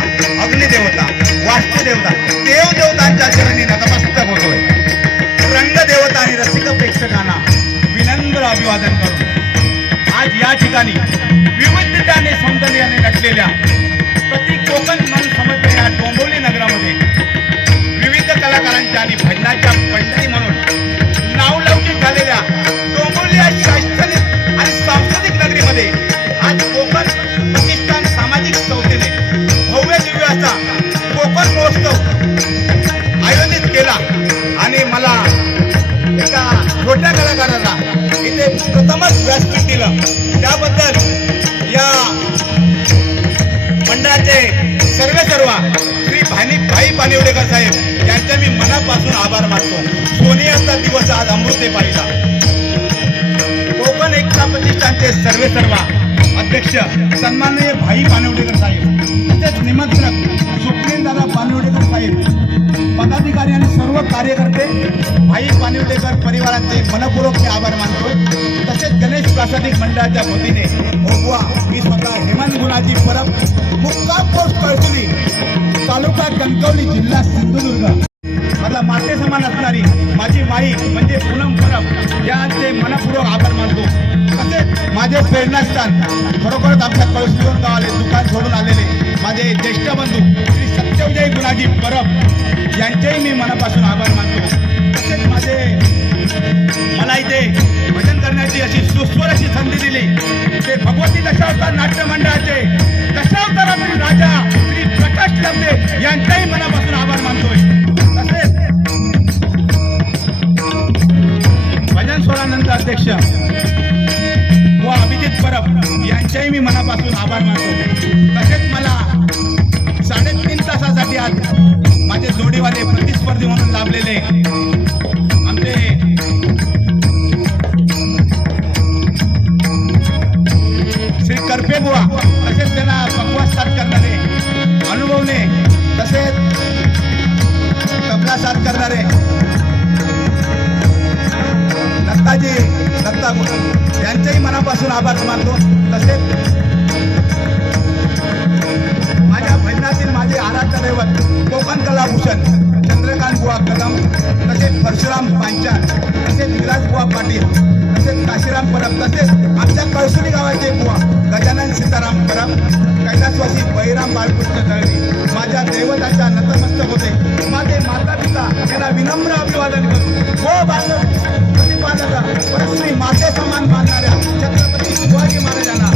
देवता, अग्निदेवता, वास्तुदेवता, देवदेवतांच्या चरणी नतमस्तक होतोय. रंगदेवता आणि रसिक प्रेक्षकांना विनम्र अभिवादन करून आज या ठिकाणी विविधतेने सौंदर्याने नटलेल्या प्रति कोकण म्हणून समजलेल्या या डोंबिवली नगरामध्ये विविध कलाकारांच्या आणि भजनाच्या पंढरी म्हणून नावलौकिक झालेल्या डोंबिवली या शैक्षणिक आणि सांस्कृतिक नगरीमध्ये आज कोकण प्रतिष्ठान सामाजिक संस्थेने भव्य दिव्य असा कोकण महोत्सव आयोजित केला. आणि मला एका छोट्या कलाकाराला इथे प्रथमच व्यासपीठ दिलं, त्याबद्दल या मंडळाचे सर्व श्री भाई पानिवडेकर साहेब यांचे मी मनापासून आभार मानतो. सोनियाचा दिवस आज अमृते पाहिला. कोकण एकता प्रतिष्ठानचे सर्व अध्यक्ष सन्माननीय भाई पानिवडेकर साहेब, तसेच निमंत्रक सुप्रीमदादा पानिवडेकर साहेब, पदाधिकारी आणि सर्व कार्यकर्ते भाई पानिवडेकर परिवाराचे मनपूर्वक मी आभार मानतो. तसेच गणेश प्रासादिक मंडळाच्या वतीने भोगवा मी स्वतः हेमंत गुणाजी परब, मुक्काम पोस्ट कळसुली, तालुका कणकवली, जिल्हा सिंधुदुर्ग, मला माते समान असणारी माझी माई म्हणजे पूनम परब यांचे मनपूर्वक आभार मानतो. तसेच माझे प्रेरणास्थान खरोखरच आमच्या कळसुलीवरून गावाले दुकान सोडून आलेले माझे ज्येष्ठ बंधू श्री सत्यविजय गुणाजी परब यांचेही मी मनापासून आभार मानतो. तसेच मला इथे भजन करण्याची अशी सुस्वर अशी संधी दिली ते भगवती दशावतार नाट्य मंडळाचे दशावतारातील राजा श्री प्रकाश लब्धे यांचाही मनापासून आभार मानतोय. तसेच भजन सोहळ्यानंतर अध्यक्ष व अभिजित परब यांचाही मी मनापासून आभार मानतो. तसेच मला 3.5 तासासाठी आज माझे जोडीवाले प्रतिस्पर्धी म्हणून लाभलेले आमचे श्री करपे बुवा, तसेच त्यांना बकवास साथ करणारे अनुभवने, तसेच तबला साथ करणारे दत्ता यांचेही मनापासून आभार मानतो. तसेच माझ्या भजनातील माझे आराध्य दैवत कोकण कलाभूषण चंद्रकांत बुवा कदम, तसेच परशुराम पांचाळ, तसेच विलास बुवा पाटील, तसेच काशीराम परब, तसेच आमच्या कळसुली गावाचे बुवा गजानन सीताराम परब, कैलासवासी बहिराम बाळकृष्ण तळवी माझ्या दैवताच्या नतमस्तक होते. माझे माता पिता यांना विनम्र अभिवादन करतो. हो बांधव प्रतिपादक परश्री माते समान मानणाऱ्या छत्रपती शिवाजी महाराजांना,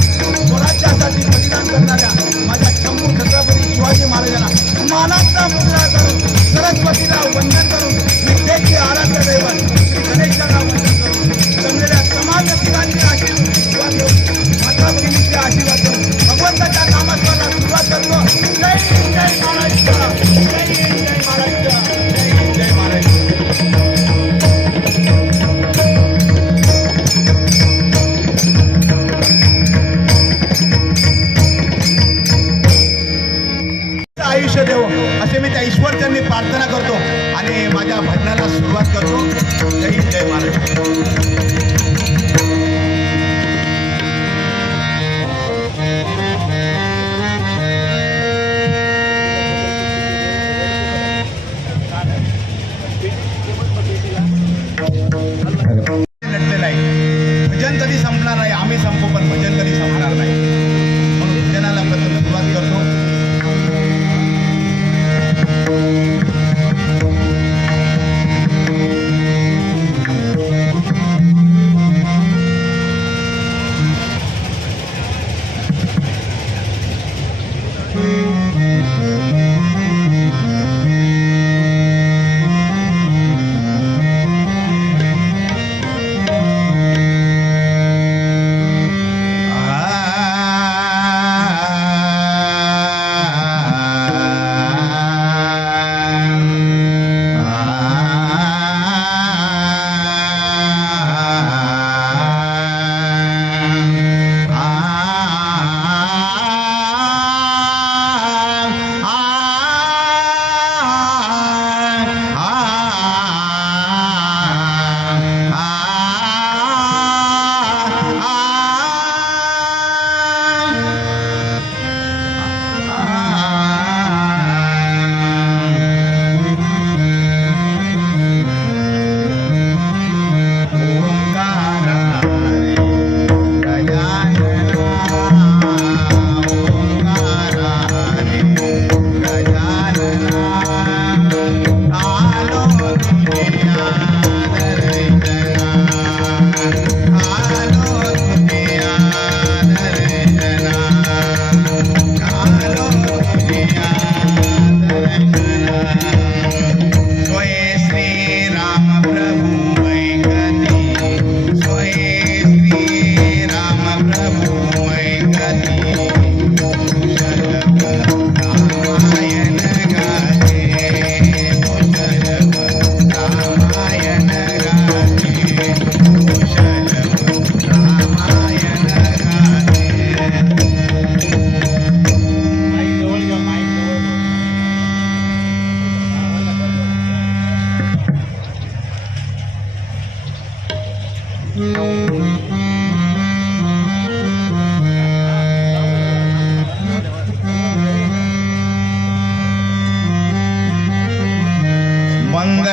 स्वराज्यासाठी बलिदान करणाऱ्या माझ्या शंभू छत्रपती शिवाजी महाराजांना मानाचा मुद्रा करून सरस्वतीला वंदन करून विद्येचे आराध्य दैवत श्री गणेशाला वंदन करून जमलेल्या समाज ठिकाणी आशीर्वाद घेऊन माता भगिनीचे आशीर्वाद घेऊन भगवंताच्या कामाला सुरुवात करतो. जय जय महाराष्ट्र, जय जय महाराष्ट्र, जय जय महाराष्ट्र. आयुष्य देव असे मी त्या ईश्वरचरणी प्रार्थना करतो आणि माझ्या भजनाला सुरुवात करतो. जय जय महाराष्ट्र. नटलेला आहे. भजन कधी संपणार नाही, आम्ही संपू पण भजन कधी संपणार नाही. म्हणून भजनाला प्रथम सुरुवात करतो.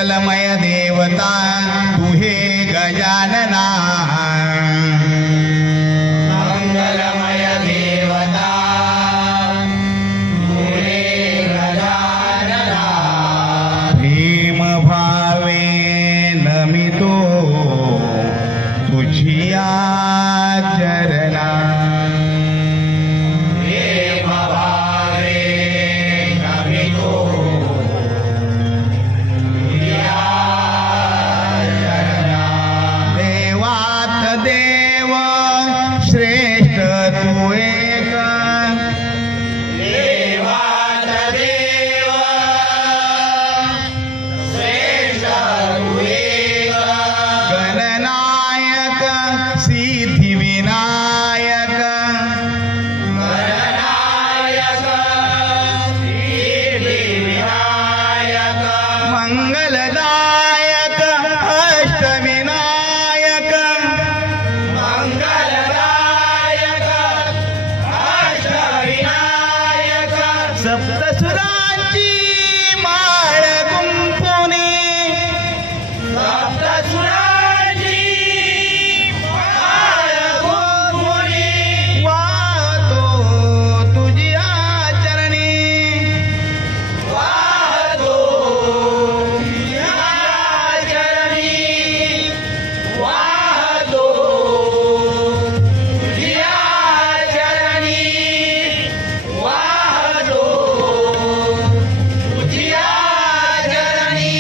मंगलमय देवता तू हे गजानना मंगलमय देवता तू हे गजानना भीम भावे नमितो तुझिया चरणा प्रेम भावे नमितो तुझ्या चरणा देवात देव श्रेष्ठ तू एक देवात देव श्रेष्ठ तू एक गणनायक सिद्धी विनायक गणनायक सिद्धिविनायक मंगलदायक अष्टविनायक मंगलदायक अष्टविनायक सप्तसुरांची माळ गुंफुनी सप्तसुरांची माळ गुंफुनी वाहतो तुझ्या चरणी वाहतो तुझ्या चरणी वाहतो तुझ्या चरणी वाहतो तुझ्या चरणी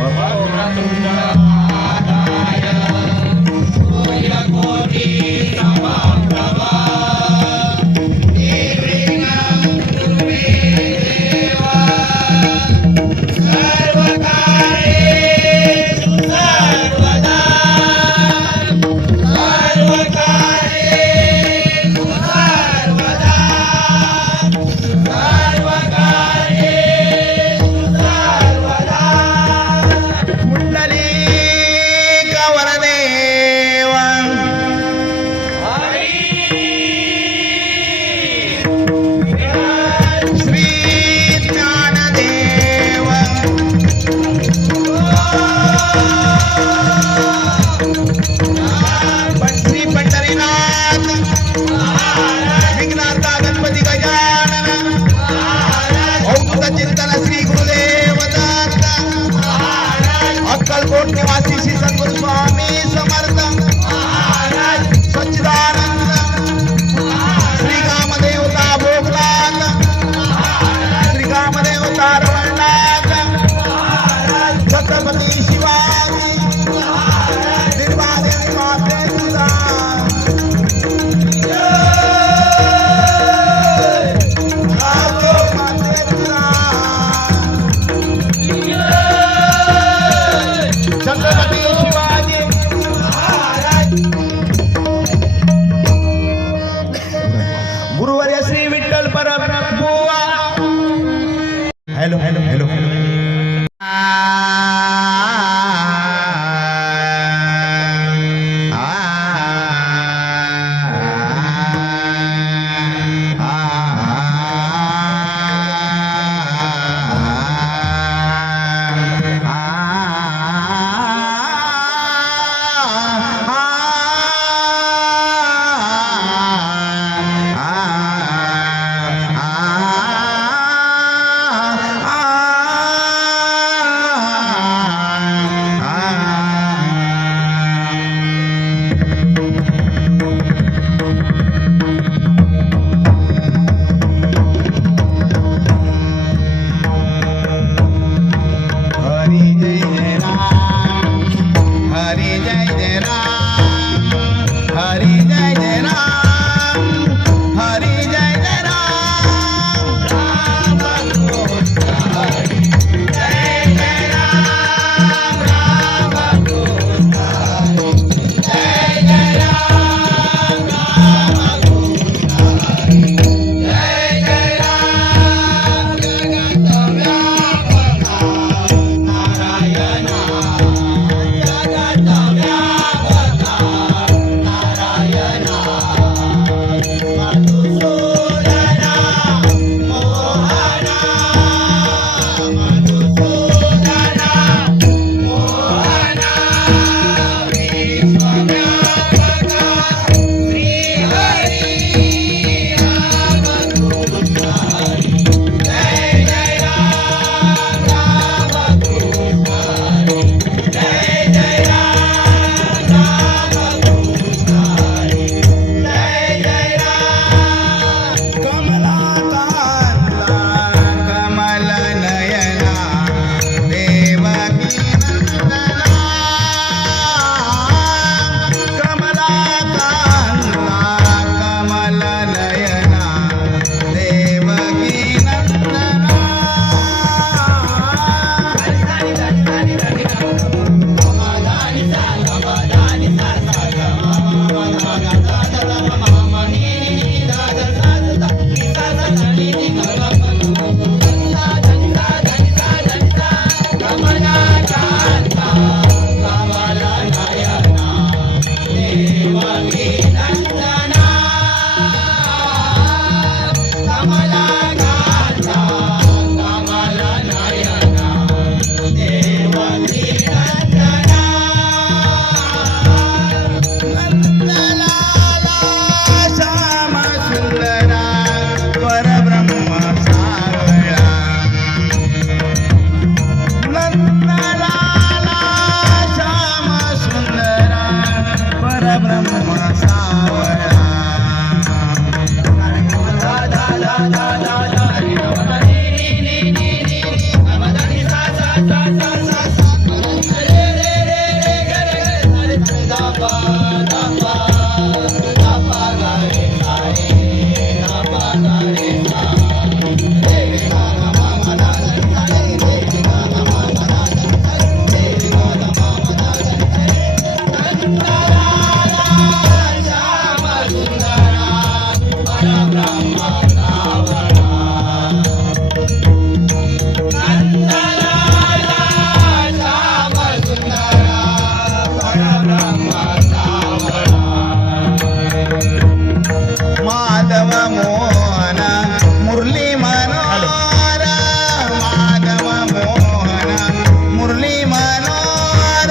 वक्रतुंड महाकाय सूर्यकोटी समप्रभा निर्विघ्नं कुरु मे देवा सर्वकार्येषु सर्वदा सर्वकार्येषु सर्वदा सर्वकार्येषु सर्वदा कुंडलीक वरदेव श्री ज्ञानदेव श्री पंढरीनाथ विघ्नार्ता गणपती गजानन अवधूत चिंतन श्री गुरुदेव दत्त अक्कलकोट निवासी श्री सद्गुरु स्वामी समर्थ सच्चिदानंद श्री कामदेवता भोगनाथ श्री कामदेवता रवळनाथ छत्रपती शिवाजी निर्मादेवी माते तुझा माते तुझा छत्रपती शिवाजी गुरुवर्य श्री विठ्ठल परब्रह्मवा हॅलो हॅलो हॅलो आ माधव मोहन मुरली मनोहर माधव मोहन मुरली मनोहर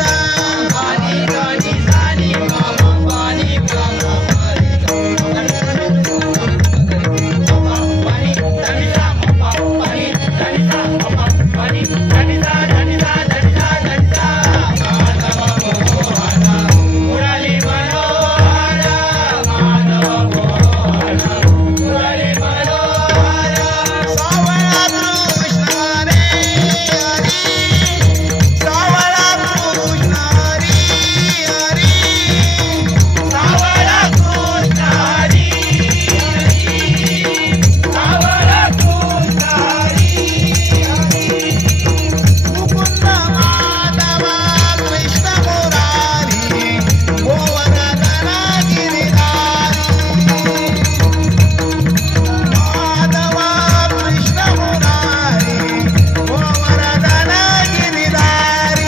सावळा कृष्ण रे हरी सावळा कृष्ण हरी हरी सावळा कृष्ण हरी हरी सावळा कृष्ण हरी हरी मुकुंद माधव कृष्ण मुरारी गोवर्धन गिरिधारी माधव कृष्ण मुरारी गोवर्धन गिरिधारी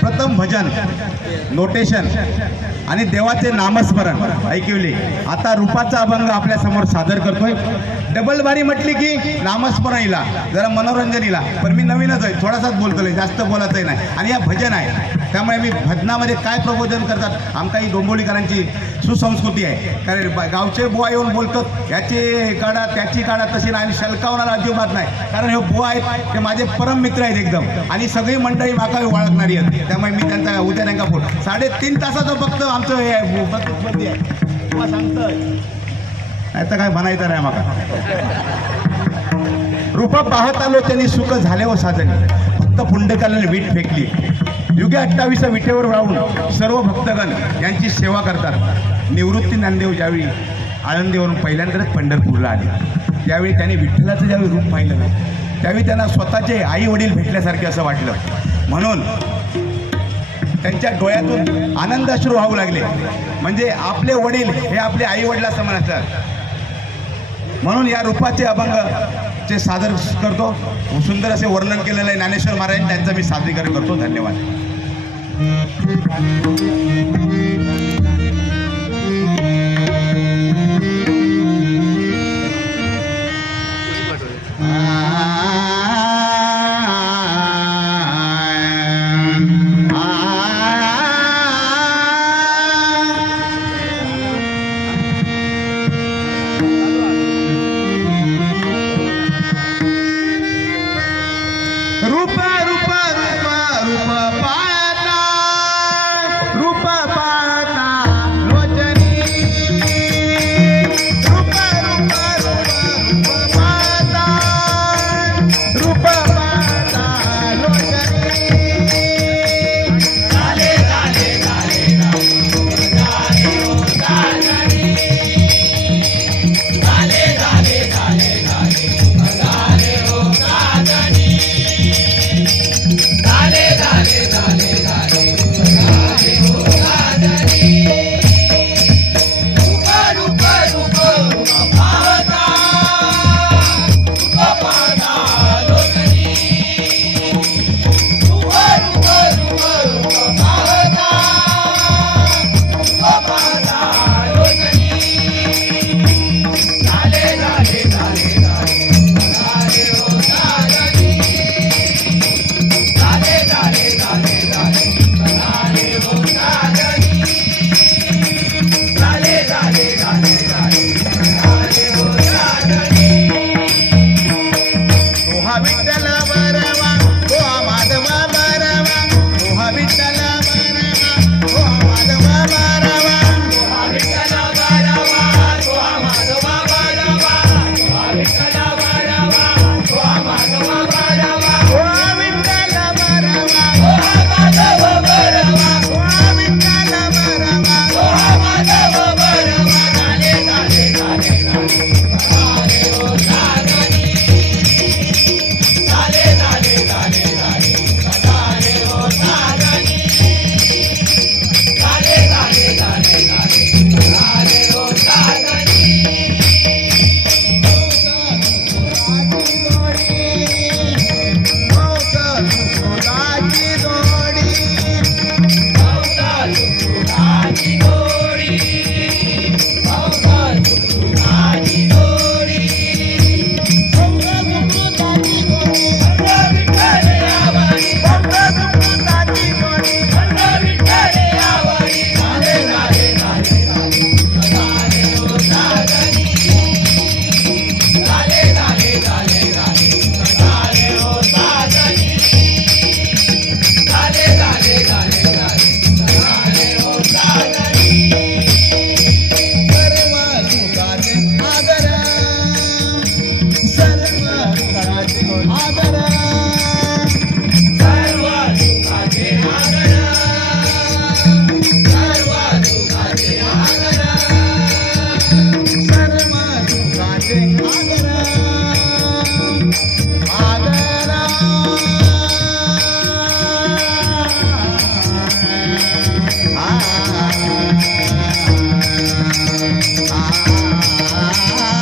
प्रथम भजन नोटेशन आणि देवाचे नामस्मरण ऐकवले. आता रूपाचा अभंग आपल्या समोर सादर करतोय. डबल बारी म्हटली की नामस्मरणीला जरा मनोरंजनीला, पण मी नवीनच आहे, थोडासाच बोलतोय, जास्त बोलायचंही नाही. आणि या भजन आहे त्यामुळे मी भजनामध्ये काय प्रबोधन करतात आमका ही डोंबोलीकरांची सुसंस्कृती आहे. कारण गावचे बुवा येऊन बोलतात याची काढा त्याची काढा तशी नाही, आणि शलकावणारा अजिबात नाही. कारण हे बुवा आहेत ते माझे परम मित्र आहेत एकदम, आणि सगळी मंडळी माका ओळखणारी आहेत. त्यामुळे मी त्यांचा उद्या त्यांना बोल 3.5 तासाचं फक्त आमचं हे आहे बंदी आहे. बुवा सांगतोय नाही तर काय म्हणायचं नाही माका. रूपा पाहत आलो त्यांनी सुख झाले व साजनी, फक्त पुंडकाला वीट फेकली. युगे 28 विटेवर राहून सर्व भक्तगण यांची सेवा करतात. निवृत्ती ज्ञानदेव ज्यावेळी आळंदीवरून पहिल्यांदाच पंढरपूरला आले. त्यावेळी त्यांनी विठ्ठलाचं ज्यावेळी रूप पाहिलं ना, त्यावेळी त्यांना स्वतःचे आई वडील भेटल्यासारखे असं वाटलं. म्हणून त्यांच्या डोळ्यातून आनंदाश्रू वाहू लागले. म्हणजे आपले वडील हे आपले आई वडिला समान असतात. म्हणून या रूपाचे अभंगचे सादर करतो. सुंदर असे वर्णन केलेलं आहे ज्ञानेश्वर महाराज, त्यांचं मी सादरीकरण करतो. धन्यवाद. रूप रूप रूप रूप पाहता, रूप पाहता लोचनी. रूप रूप रूप रूप पाहता, रूप पाहता लोचनी. झाले झाले झाले झाले हो झाले. झाले झाले झाले झाले हो झाले. झाले झाले झाले झाले हो झाले. रूप रूप रूप पाहता, रूप पाहता लोचनी. रूप रूप रूप रूप पाहता, रूप पाहता लोचनी. झाले झाले झाले झाले हो झाले. झाले झाले झाले झाले हो झाले. झाले झाले झाले झाले हो झाले. ओहा विठ्ठल बरवा, ओहा माधवा बरवा, ओहा विठ्ठल बरवा, ओहा माधवा बरवा. विठ्ठल बारावा, सोहा माधवा बारावा. विठ्ठल बारावा, सोहा माधवा बारावा. ओहा विठ्ठल बरवा, सोहा माधव बारावा. ओहा विठ्ठल बरवा. सोहा माधव बारावा. झाले झाले झाले झाले हो झाले. झाले झाले झाले झाले हो झाले. झाले झाले झाले झाले हो झाले. सुखदाची गोडी, सुखदाची गोडी. विठ्ठल आवडी, विठ्ठल आवडी. झाले झाले झाले झाले हो झाले. झाले झाले झाले झाले हो झाले. झाले झाले झाले झाले हो झाले. सर्व सुखाचे आदर, सर्व सुखाचे आदर. सर्व सुखाचे आदर, सर्व सुखाचे आदर. सर्व सुखाचे आदर, आदर. आ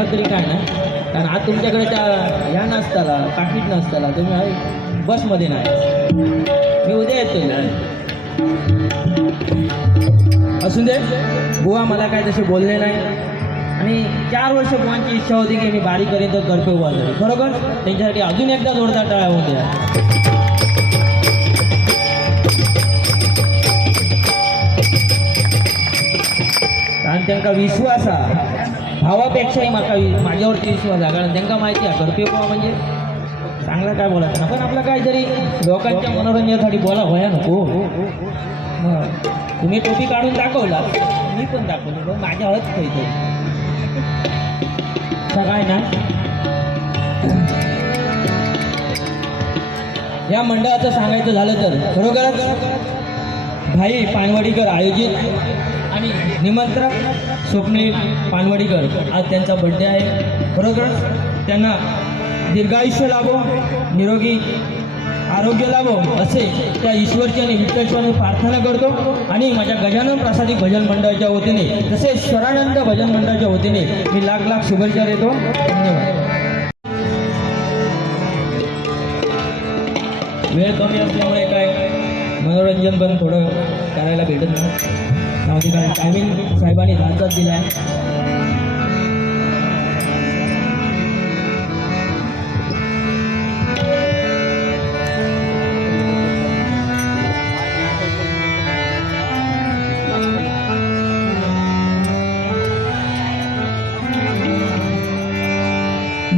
असला तरी काय नाही, कारण आज तुमच्याकडे त्या ह्या नसताला पाकिट नसताला तुम्ही बसमध्ये नाही. मी उद्या येतो. असून दे बुवा, मला काय तसे बोलले नाही. आणि 4 वर्ष बुवांची इच्छा होती की मी बारीक करीन तर करपे उभा झाली. खरोखर त्यांच्यासाठी अजून एकदा जोरदार टाळ्या होऊन द्या. कारण त्यांना विश्वास हा भावापेक्षाही माझ्यावरती विश्वास आहे. कारण त्यांना माहिती आहे करपे बुवा म्हणजे चांगला काय बोलायचं ना, पण आपलं काहीतरी लोकांच्या मनोरंजनासाठी बोला व्हाया नको. मग तुम्ही टोपी काढून दाखवला, मी पण दाखवली, पण माझ्या हळद काहीतरी काय ना. या मंडळाचं सांगायचं झालं तर खरोखरच भाई पानवडीकर आयोजित आणि निमंत्रक स्वप्नील पानवडीकर, आज त्यांचा बड्डे आहे. खरोखरच त्यांना दीर्घायुष्य लाभो, निरोगी आरोग्य लाभो असे त्या ईश्वरची आणि विठ्ठलेश्वरांनी प्रार्थना करतो. आणि माझ्या गजानन प्रासादिक भजन मंडळाच्या वतीने तसेच स्वरानंद भजन मंडळाच्या वतीने मी लाख लाख शुभेच्छा देतो. धन्यवाद. वेळ कमी असल्यामुळे काय मनोरंजन पण थोडं करायला भेटत नाही. त्यामध्ये काय टायमिंग साहेबांनी 10 दिला आहे.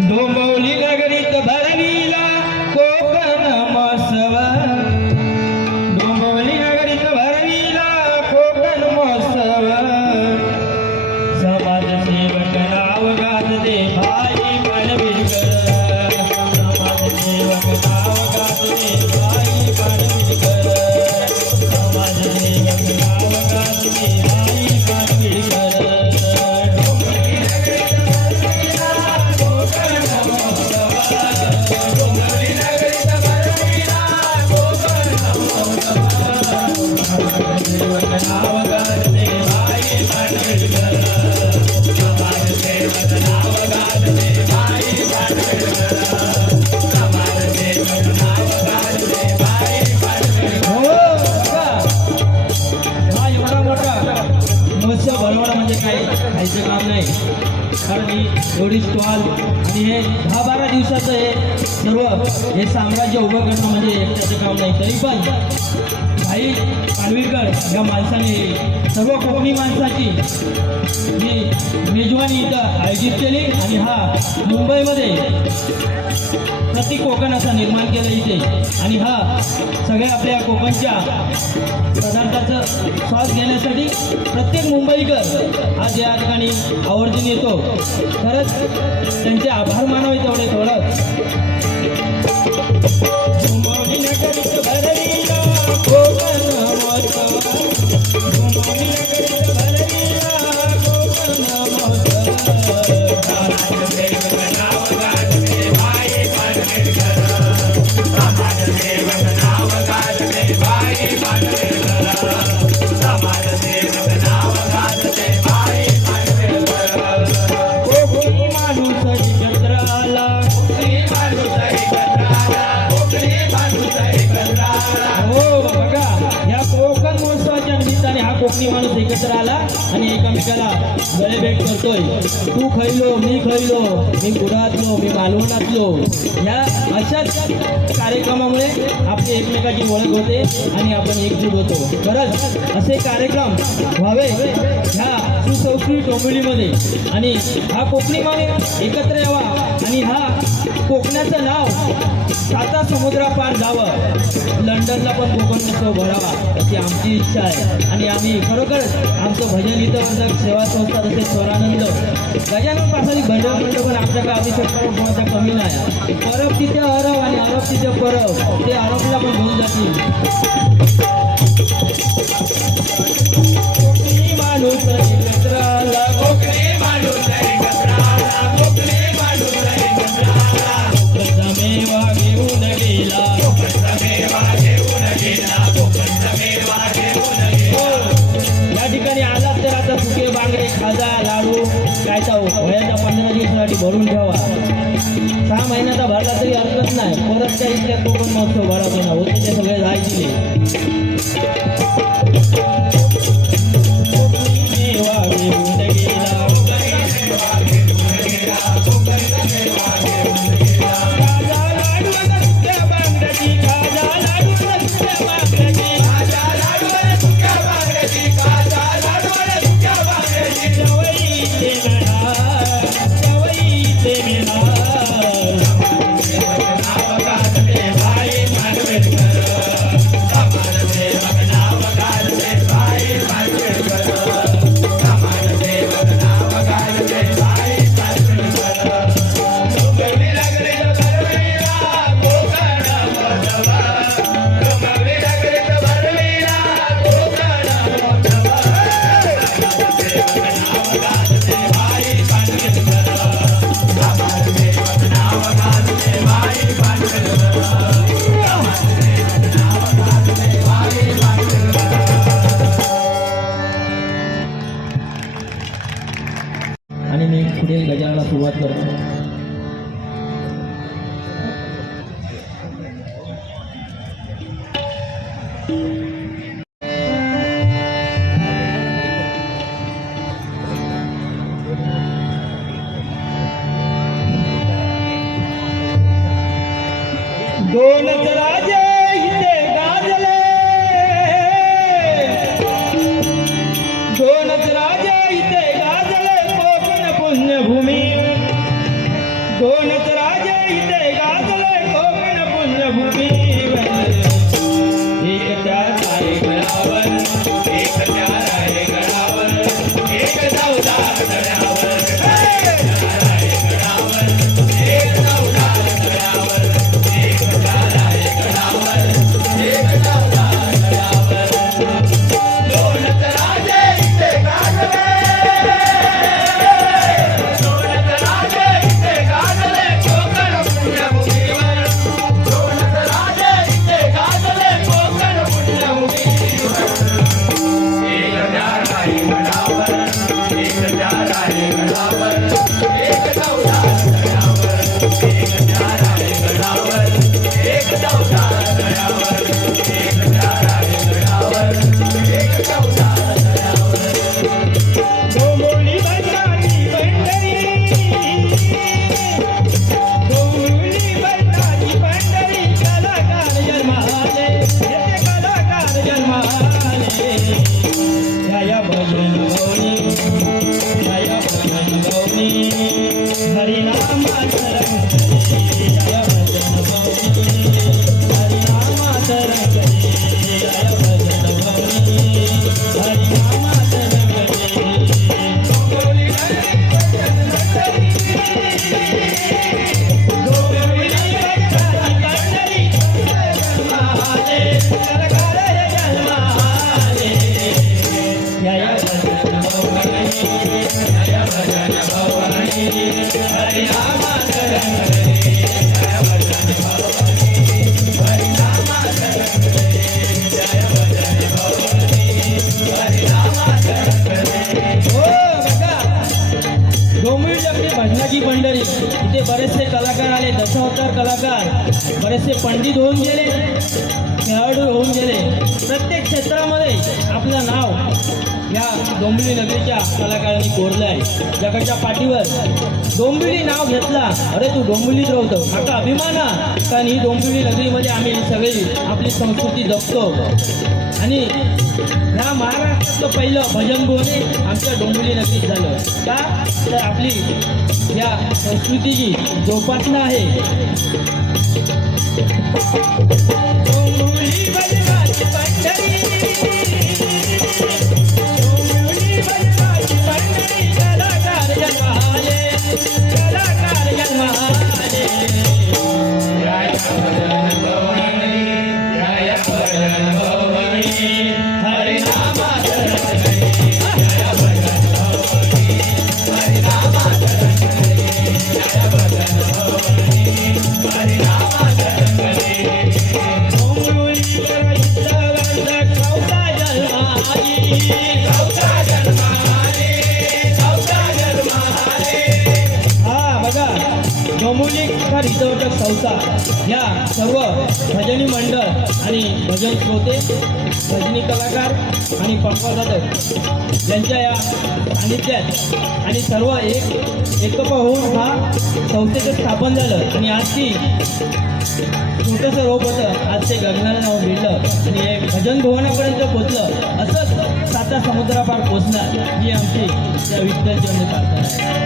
डोंबिवली नगरीत भरविला कोकण महोत्सव, डोंबिवली नगरीत भरविला कोकण महोत्सव. समाजसेवक नाव गाजते भाई पानविलकर, समाजसेवक नाव गाजते भाई पानविलकर, समाजसेवक नाव गाजते भाई पानविलकर. भरवणं म्हणजे काय खायचं काम नाही, कारण ही एवढी स्टॉल आणि हे 10-12 दिवसाचं हे सर्व हे साम्राज्य उभं करणं म्हणजे एकट्याचं काम नाही. तरी पण भाई पानविलकर या माणसाने सर्व कोकणी माणसाची ही मेजवानी इथं आयोजित केली आणि हा मुंबईमध्ये प्रति कोकण असा निर्माण केला इथे. आणि हा सगळ्या आपल्या कोकणच्या पदार्थाचं स्वाद घेण्यासाठी प्रत्येक मुंबईकर आज या ठिकाणी आवर्जून येतो. खरंच त्यांचे आभार मानावे तेवढे थोडंच. मुंबई नगरीत भरविला कोकण महोत्सव, मुंबई नगरीत भरविला कोकण महोत्सव. समाजसेवक नाव गाजते भाई पानविलकर, समाजसेवक नाव गाजते भाई पानविलकर, समाजसेवक नाव गाजते भाई पानविलकर. कोकणी माणूस एकत्र आला, कोकणी माणूस एकत्र आला, कोकणी माणूस एकत्र आला. हो बघा, या कोकण महोत्सवाच्या निमित्ताने हा कोकणी माणूस एकत्र आला आणि एकमेकाला गळेभेट करतोय. तू खैलो, मी खैलो, मी गुडातलो, मी मालवणातलो. या अशाच कार्यक्रमामुळे आपली एकमेकाची ओळख होते आणि आपण एकजूट होतो. खरंच असे कार्यक्रम व्हावे ह्या सुसंस्कृत डोंबिवलीमध्ये. आणि हा कोकणी माणूस एकत्र यावा आणि हा कोकणाचं नाव 7 समुद्रापार जावं, लंडनला पण कोकण महोत्सव भरावा अशी आमची इच्छा आहे. आणि आम्ही खरोखरच आमचं भजन इथं सेवा संस्था तसेच स्वरानंद गजानन प्रासादिक भजन मंडळ पण आमच्याकडे अभिषेक कोणाचा कमी नाही. परब तिथे अरब आणि अरब तिथे परब, ते अरबला पण घेऊन जातील. कोकणी माणूस एकत्र आला, कोकणी माणूस एकत्र आला, कोकणी माणूस एकत्र आला. कोकणचा मेवा घेऊन गेला, कोकणचा मेवा घेऊन गेला, कोकणचा मेवा घेऊन गेला. या ठिकाणी आलात तर आता सुके बांगडे, खाजा, लाडू कायचा वयाच्या 15 दिवसासाठी भरून ठेवा. 6 महिन्याचा भरला तरी हरकत नाही. परत त्या इथल्या कोकण महोत्सव भरायचा ना होते ते सगळे जायचे. आणि मी पुढे गजाला सुरुवात करतो. दोनच राजे इथे गाजले, दोनच राजे इथे गाजले कोकण पुण्यभूमी. दोनच राजे इथे गाजले कोकण पुण्यभूमी. एक त्या रायगडावर, एक त्या रायगडावर, एक चौदार गडावर, एक चौदार गडावर, एक त्या रायगडावर, एक चौदार गडावर. दोनच राजे इथे गाजले, दोनच राजे इथे गाजले कोकण पुण्यभूमीवर. दोनच राजे इथे गाजले कोकण पुण्यभूमीवर. एक त्या रायगडावर, एक त्या रायगडावर, एक चौदार गडावर, एक त्या रायगडावर, एक चौदार गडावर, एक त्या रायगडावर, एक चौदार गडावर. डोंबिवली बसणारी पंढरी, डोंबिवली बसणारी पंढरी, कलाकार जन्माले, येथे कलाकार जन्माले. जय भजन गौरी, जय भजन गौरी, हरिनामात रंगली. जय भजन गौरी, हरिनामात रंगली. जय भजन गौरी, हरिनामात रंगली. डोंबिवली बसणारी पंढरी, जन्माले, कलाकार जन्माले. जय भजन गौरी, जय भजन गौरी, हरिनामात रंगली. जय भजन गौरी, हरिनामात रंगली. जय भजन गौरी, हरिनामात रंगली. हो बघा, डोंबिवली आपली भजनाची पंढरी. इथे बरेचसे कलाकार आले, दशावतार कलाकार, बरेचसे पंडित होऊन गेले, खेळाडू होऊन गेले. प्रत्येक क्षेत्रामध्ये आपलं नाव या डोंबिवली नगरीच्या कलाकारांनी कोरलं आहे. जगाच्या पाठीवर डोंबिवली नाव घेतला, अरे तू डोंबिवलीत राहतो, माका अभिमान हा. कारण ही डोंबिवली नगरीमध्ये आम्ही सगळी आपली संस्कृती जपतो. आणि ह्या महाराष्ट्रातलं पहिलं भजन बोने आमच्या डोंबिवली नगरीत झालं. का तर आपली या संस्कृतीची जोपासना आहे. डोंबिवली भजनाची पंढरी, डोंबिवली भजनाची पंढरी, कलाकार जन्माले, कलाकार जन्माले. जय भजन गौरी, जय भजन गौरी, हरिनामात रंगली. जय भजन गौरी, हरिनामात रंगली. जय भजन गौरी, हरिनामात रंगली. डोंबिवलीकर इथला संस्था या सर्व भजनी मंडळ आणि भजन श्रोते भजनी कलाकार आणि पक्षवादक यांच्या या सानिध्यात आणि सर्व एकप होऊन हा संस्थेचं स्थापन झालं आणि आज ती छोटंसं रोप होतं आज ते गगनाला नाव भिडलं आणि हे भजन भुवनापर्यंत पोचलं असंच साता समुद्रापार पोचणार ही आमची त्या विठ्ठलची प्रार्थना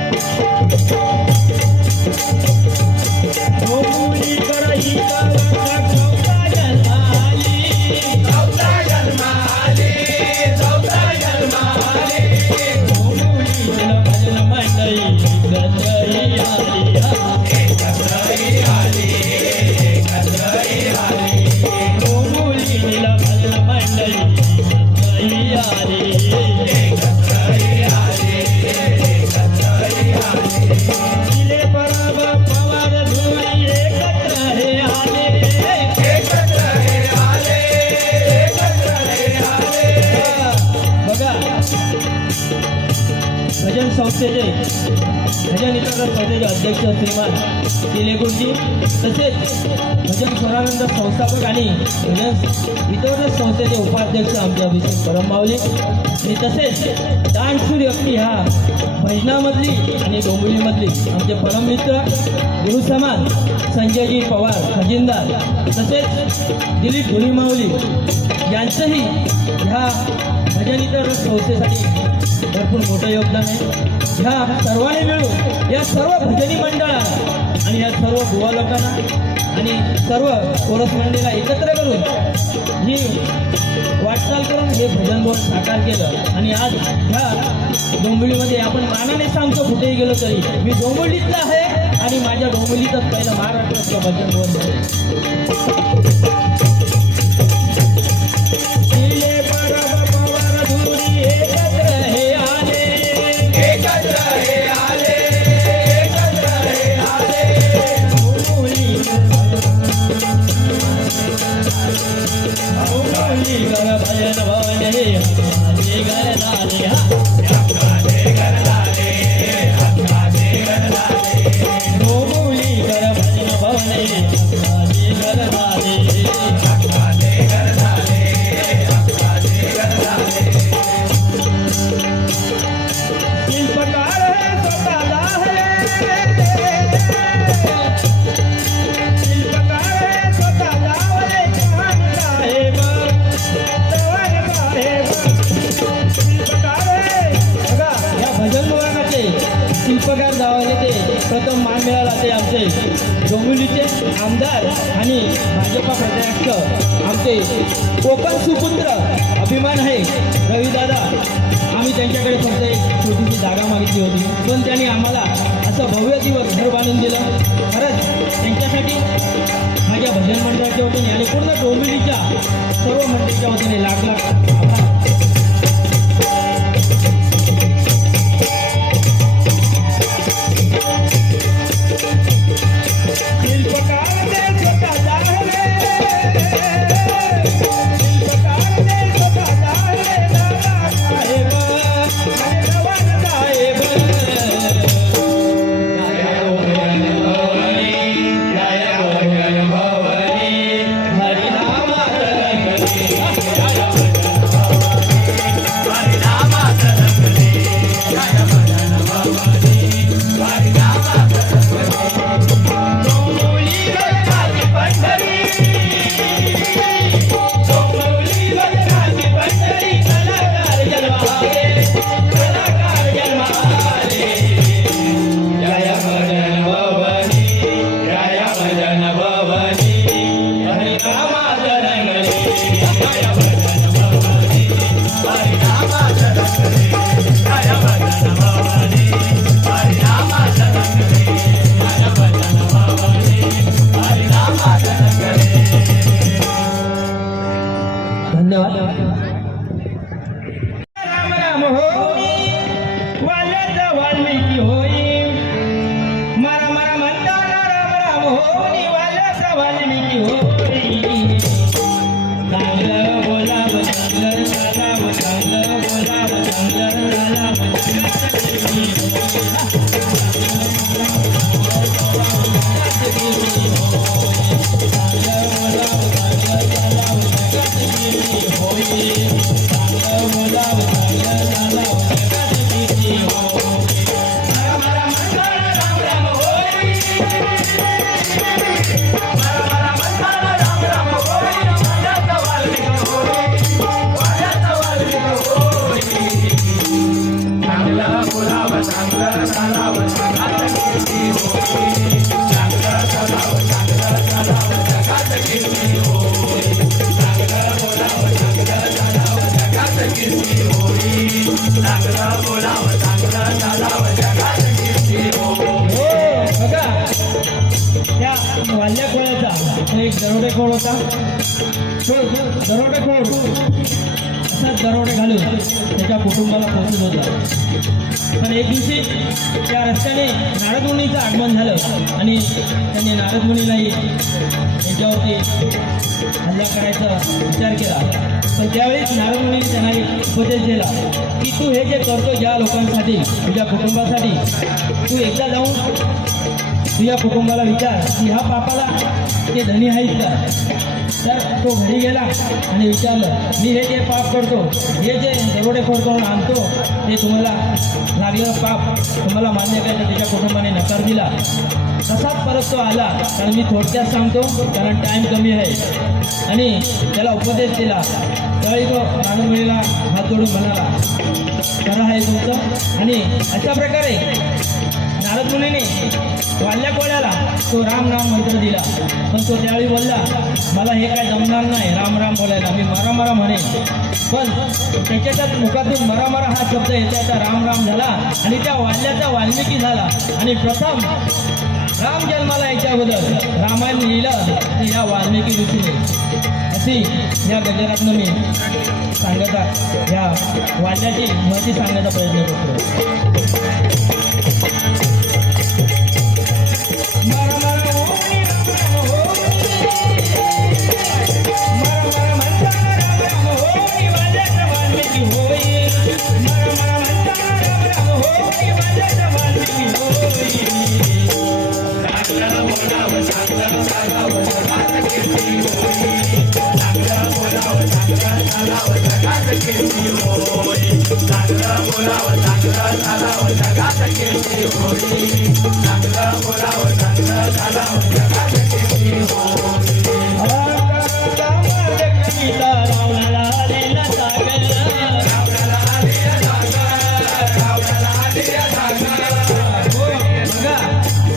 भजन संस्थेचे भजन इतर संस्थेचे अध्यक्ष श्रीमान तिलेगुरुजी तसेच भजन स्वरानंद संस्थापक आणि भजन इतर संस्थेचे उपाध्यक्ष आमचे अभिषेक परममाऊली आणि तसेच दानशूर व्यक्ती ह्या भजनामधली आणि डोंबिवलीमधली आमचे परममित्र गुरु समान संजयजी पवार खजिनदार तसेच दिलीप धुलीमाऊली यांचंही ह्या भजन इतर संस्थेसाठी भरपूर मोठं योगदान आहे. ह्या सर्वांनी मिळून या सर्व भजनी मंडळाला आणि या सर्व बुवा लोकांना आणि सर्व कोरस मंडळीला एकत्र करून ही वाटचाल करून हे भजन भवन साकार केलं आणि आज ह्या डोंबिवलीमध्ये आपण मानाने सांगतो कुठेही गेलो तरी मी डोंबिवलीतला आहे आणि माझ्या डोंबिवलीतच पहिलं महाराष्ट्रातलं भजन भवन आहे. शिल्पकार जावले ते प्रथम मान मिळाला ते आमचे डोंबिवलीचे आमदार आणि भाजपा प्रदेशाध्यक्ष आमचे कोकण सुपुत्र अभिमान आहे रविदादा. आम्ही त्यांच्याकडे फक्त एक छोटीशी जागा मागितली होती पण त्यांनी आम्हाला असं भव्य दिवस घर बांधून दिलं. खरंच त्यांच्यासाठी माझ्या भजन मंडळाच्या वतीने आणि पूर्ण डोंबिवलीच्या सर्व मंडळीच्या वतीने लाख लाख आभार. राम राम होई वाल्यात वाल्मिकी होई मारा मारा म्हणताना राम राम होई वाल्यात वाल्मिकी होई. चांगलं बोला चांगलं झाला चांगलं बोला चांगलं झाला एक दरोडेखोर होता. तो दरोडेखोर असाच दरोडे घालून त्याच्या कुटुंबाला पोहोचत होता. पण एक दिवशी त्या रस्त्याने नारद मुनीचं आगमन झालं आणि त्यांनी नारद मुनीलाही त्याच्यावरती हल्ला करायचा विचार केला. पण त्यावेळीच नारद मुनीने त्यांना एक उपदेश दिला की तू हे जे करतो ज्या लोकांसाठी तुझ्या कुटुंबासाठी, तू एकदा जाऊन तुझ्या कुटुंबाला विचार की ह्या पापाला ते धनी आहेत का. तर तो घरी गेला आणि विचारलं मी हे जे पाप करतो, हे जे दरोडेखोर करून आणतो, ते तुम्हाला लागलेलं पाप तुम्हाला मान्य केलं. त्याच्या कुटुंबाने नकार दिला. तसाच परत तो आला. कारण मी थोडक्यात सांगतो कारण टाईम कमी आहे. आणि त्याला उपदेश दिला. त्यावेळी तो नारदमुनीला हात जोडून म्हणाला खरं आहे तुमचं. आणि अशा प्रकारे नारद मुनीने वाल्या कोळ्याला तो राम राम मंत्र दिला. पण तो त्यावेळी बोलला मला हे काय जमणार नाही राम राम बोलायला, मी मरा मरा म्हणेन. पण त्याच्याच्या मुखातून मरा मरा हा शब्द येता राम राम झाला आणि त्या वाल्याचा वाल्मिकी झाला. आणि प्रथम राम जन्माला याच्याबद्दल रामायण लिहिलं ते या वाल्मिकी ऋषीने. अशी या गजरातनं मी सांगता या वाल्याची महती सांगण्याचा प्रयत्न करतो.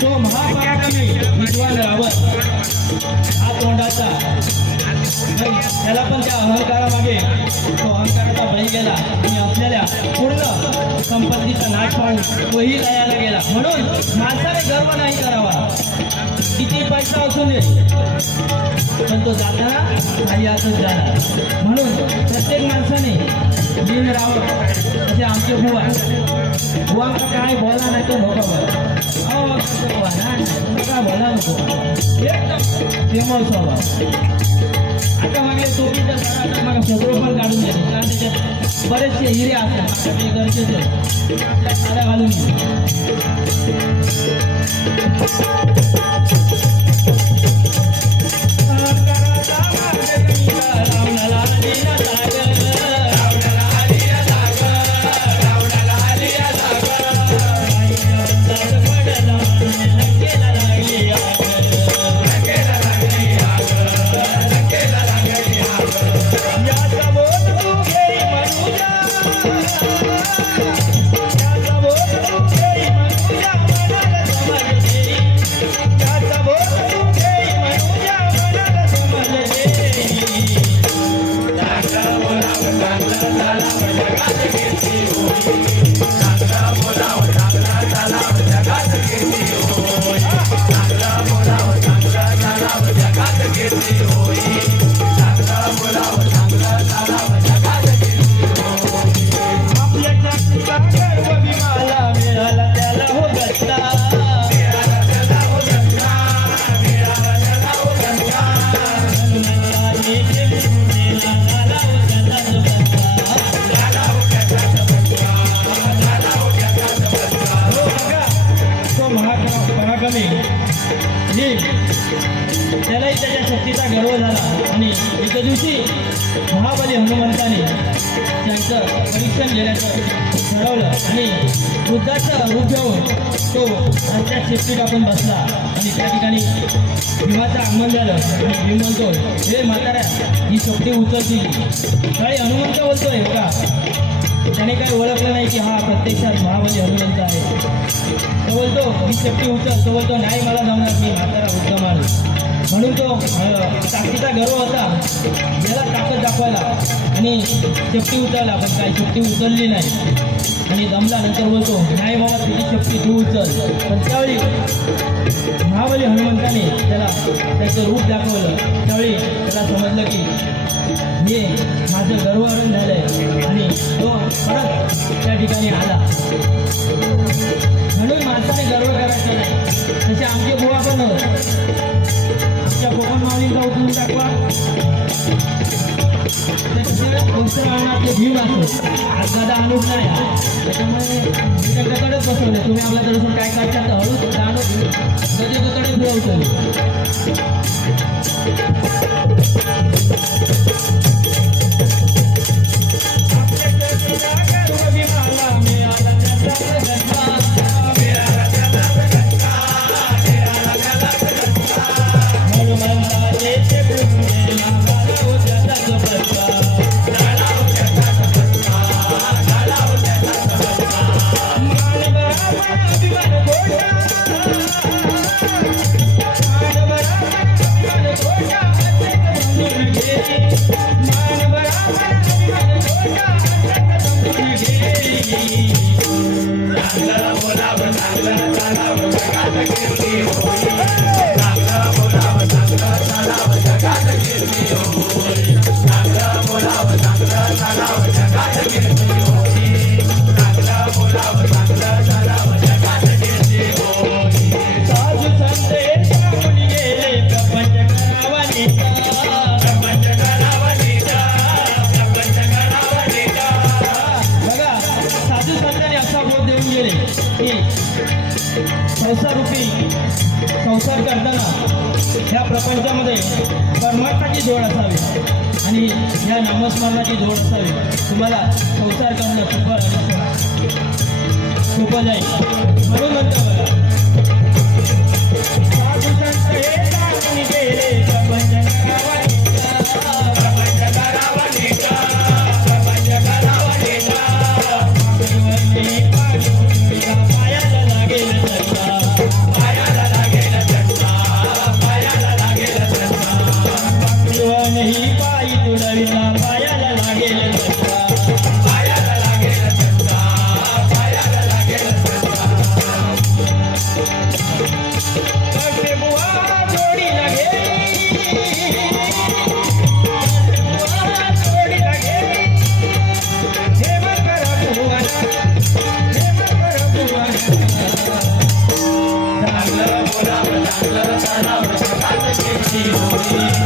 तो महापराक्रमी विद्वान रावण हा तोंडाचा, त्याला पण त्या अहंकारामागे तो अहंकाराचा बळी गेला आणि आपल्याला पूर्ण संपत्तीचा नाश पाहून तोही लयाला गेला. म्हणून माणसाने गर्व नाही करावा, किती पैसा असू दे, पण तो जाताना काही हातच जाणार. म्हणून प्रत्येक माणसाने दिन राहावं. असे आमचे बुवा काय बोला नाही तो नको बोला, बुवा ना का बोला नको, एकदम फेमस स्वभाव. आता मागले टोपीच्या सराचा मग फोटो पण काढून देते कारण त्याच्यात बरेचसे हिरे असतात. ते गरजेचे आपल्या साड्या घालून त्यालाही त्याच्या शक्तीचा गर्व झाला. आणि एके दिवशी महाबली हनुमंताने त्यांचं परीक्षण घेण्याचं ठरवलं आणि बुद्धाचं रूप घेऊन तो रस्त्यात शेपटी टाकून बसला. आणि त्या ठिकाणी भीमाचं आगमन झालं. आणि भीम म्हणतो हे म्हाताऱ्या ही शेपटी उचलती. काही हनुमंत बोलतोय का, त्याने काही ओळखलं नाही की हा प्रत्यक्षात महाबली हनुमंत आहे. तो बोलतो ही शेपटी उचल. तो बोलतो नाही मला जमणार, मी म्हातारा उत्तम आहे. म्हणून तो ताकदीचा गर्व होता, याला ताकद दाखवायला आणि शेपटी उचलला. पण काही शेपटी उचलली नाही आणि दमला. नंतर बोलतो नाही बाबा तुझी शेपटी तू उचल. पण त्यावेळी महाबली हनुमंताने त्याला त्याचं रूप दाखवलं त्यावेळी त्याला समजलं की हे माझं गर्वहरण झालंय आणि तो परत त्या ठिकाणी आला. म्हणून माणसाने गर्व करायचा नाही. तसे आमचे बुवा पण आमच्या कोकण माऊलींचा उचलून दाखवा ते भीम असो आज दादा अनुप नाही त्याच्यामुळे त्याच्याकडेच बसवले. तुम्ही आपल्या दर्शन काय करता तर हळूच त्याच्याकडे उचलले. संसार करताना ह्या प्रपंचामध्ये परमार्थाची जोड असावी आणि या नामस्मरणाची जोड असावी. तुम्हाला संसार करणं सोपं जाईल. म्हणून म्हणतो बघा साधू संत येतात गेले प्रपंच पायाला लागेल नहीं पाई तुडविला पायाला लागेल पायाला लागेल पायाला लागेल बुवा जोडी लागे हे मकर बुवाना चांगलं बोलावं चांगलं चालावं जगात कीर्ती होईल.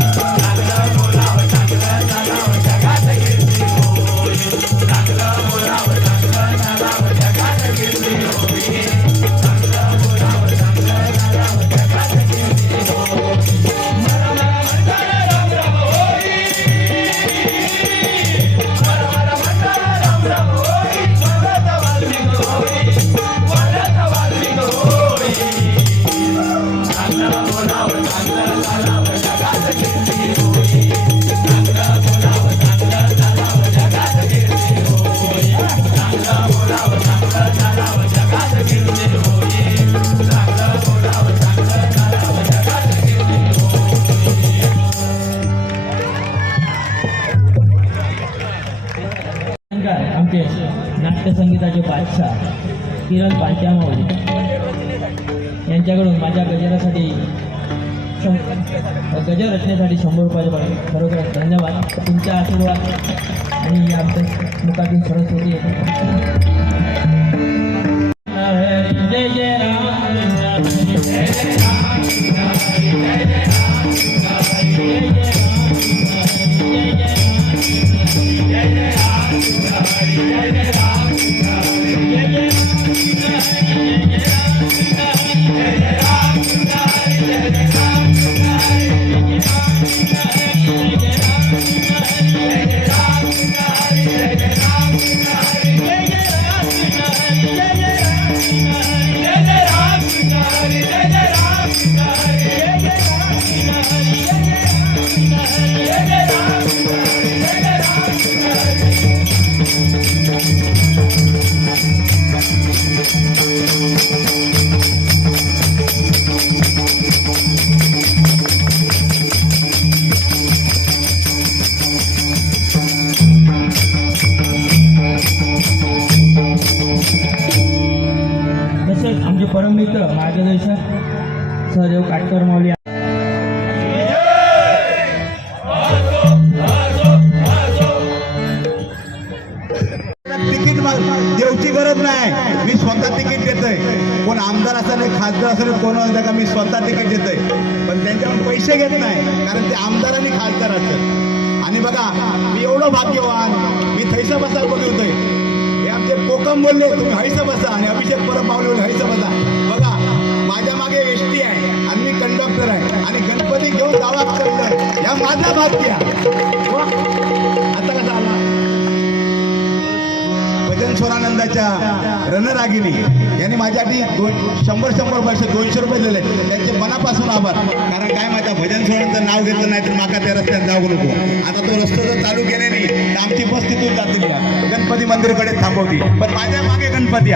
आमचे नाट्यसंगीताचे बादशाह किरण पांट्यामावली यांच्याकडून माझ्या गजरासाठी गजर रचनेसाठी 100 रुपयाचे खरोखर धन्यवाद. तुमच्या आशीर्वाद आणि आमच्या मुखातून सरस्वती जय जय राम जय परममित्र मार्गदर्शक सहदेव काटकर माऊली. तिकीट देऊची गरज नाही, मी स्वतः तिकीट देतोय. कोण आमदार असं नाही, खासदार असं नाही, कोण असं का मी स्वतः तिकीट देतोय. पण त्यांच्याकडून पैसे घेत नाही, कारण ते आमदार आणि खासदार असतात. आणि बघा मी एवढं भाग्यवान, मी थैसा बसा बोलवतोय. हे आमचे कोकम बोलले तुम्ही हैसा बसा, आणि अभिषेक परब पावले बोलले हैसा बसा. बघा माझ्या मागे एसटी आहे आणि मी कंडक्टर आहे, आणि गणपती घेऊन गावात चाललोय. या माझा भाग्य. आता कसा आला भजन स्वरानंदाच्या रणरागिणी यांनी माझ्यासाठी 100 वर्ष 200 रुपये दिले. त्यांचे मनापासून आभार. कारण काय माझ्या भजन स्वरांचं नाव घेतलं नाही तर माका त्या रस्त्यात जाऊ नको. आता तो रस्ता जर चालू केले नाही तर आमची बस तिथून जातील, गणपती मंदिरकडे थांबवती. पण माझ्या मागे गणपती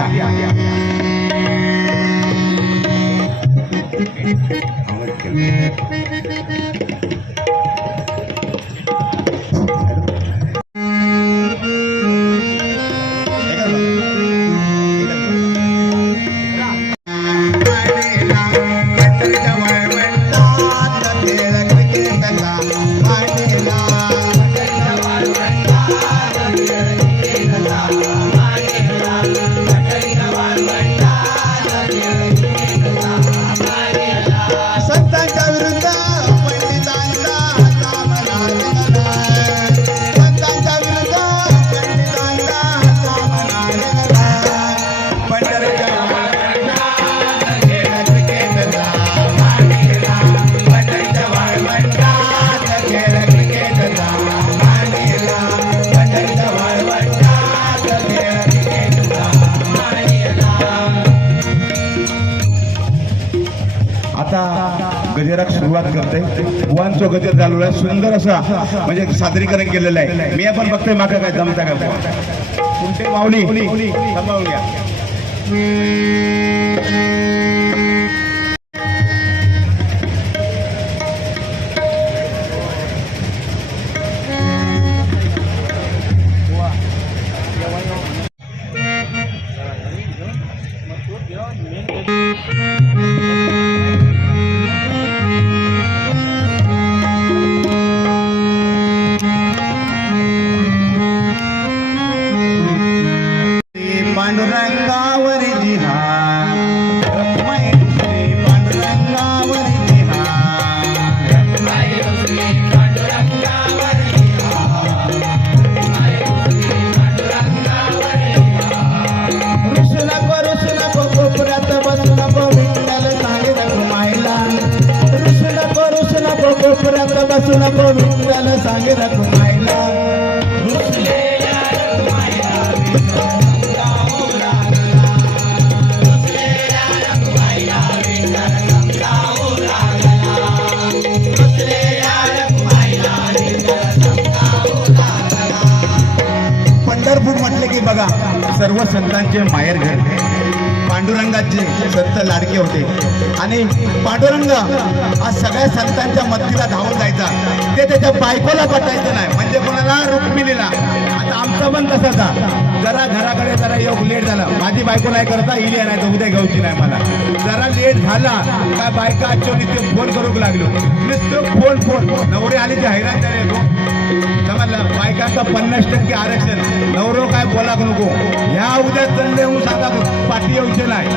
गजराक सुरुवात करते. बुवांचं गजर चालू आहे, सुंदर असा म्हणजे सादरीकरण केलेलं आहे. मी आपण बघतोय माका काय जमता का कुंटे माऊली सांभाळून घ्या. पांडुरंगावरी जिहार रखमाई श्री पांडुरंगावरी जिहार रखमाई श्री पांडुरंगावरी जिहार रुसू नको कोपऱ्यात बसू नको विठ्ठल सांगे रखमाईला. रुसू नको कोपऱ्यात बसू नको विठ्ठल सांगे रखमाईला. पंढरपूर म्हटले की बघा सर्व संतांचे माहेर घर, पांडुरंगाचे संत लाडके होते. आणि पांडुरंग हा सगळ्या संतांच्या मदतीला धावून जायचा. ते त्याच्या बायकोला पटायचं नाही, म्हणजे कोणाला रुक्मिणीला. आता आमचा पण तसाचा, जरा घराकडे जरा योग लेट झाला, माझी बायको नाही करता इली नाही तर उद्या घ्यायची नाही मला. जरा लेट झाला काय बायका आजच्या नुसते फोन करूक लागलो, नुसतं फोन नवरे आले ते हैराण झाले. समजलं बायकांचा 50% आरक्षण. नवरो काय बोला नको, ह्या उद्या चालले होऊन सांगा पाठी येऊचे नाही.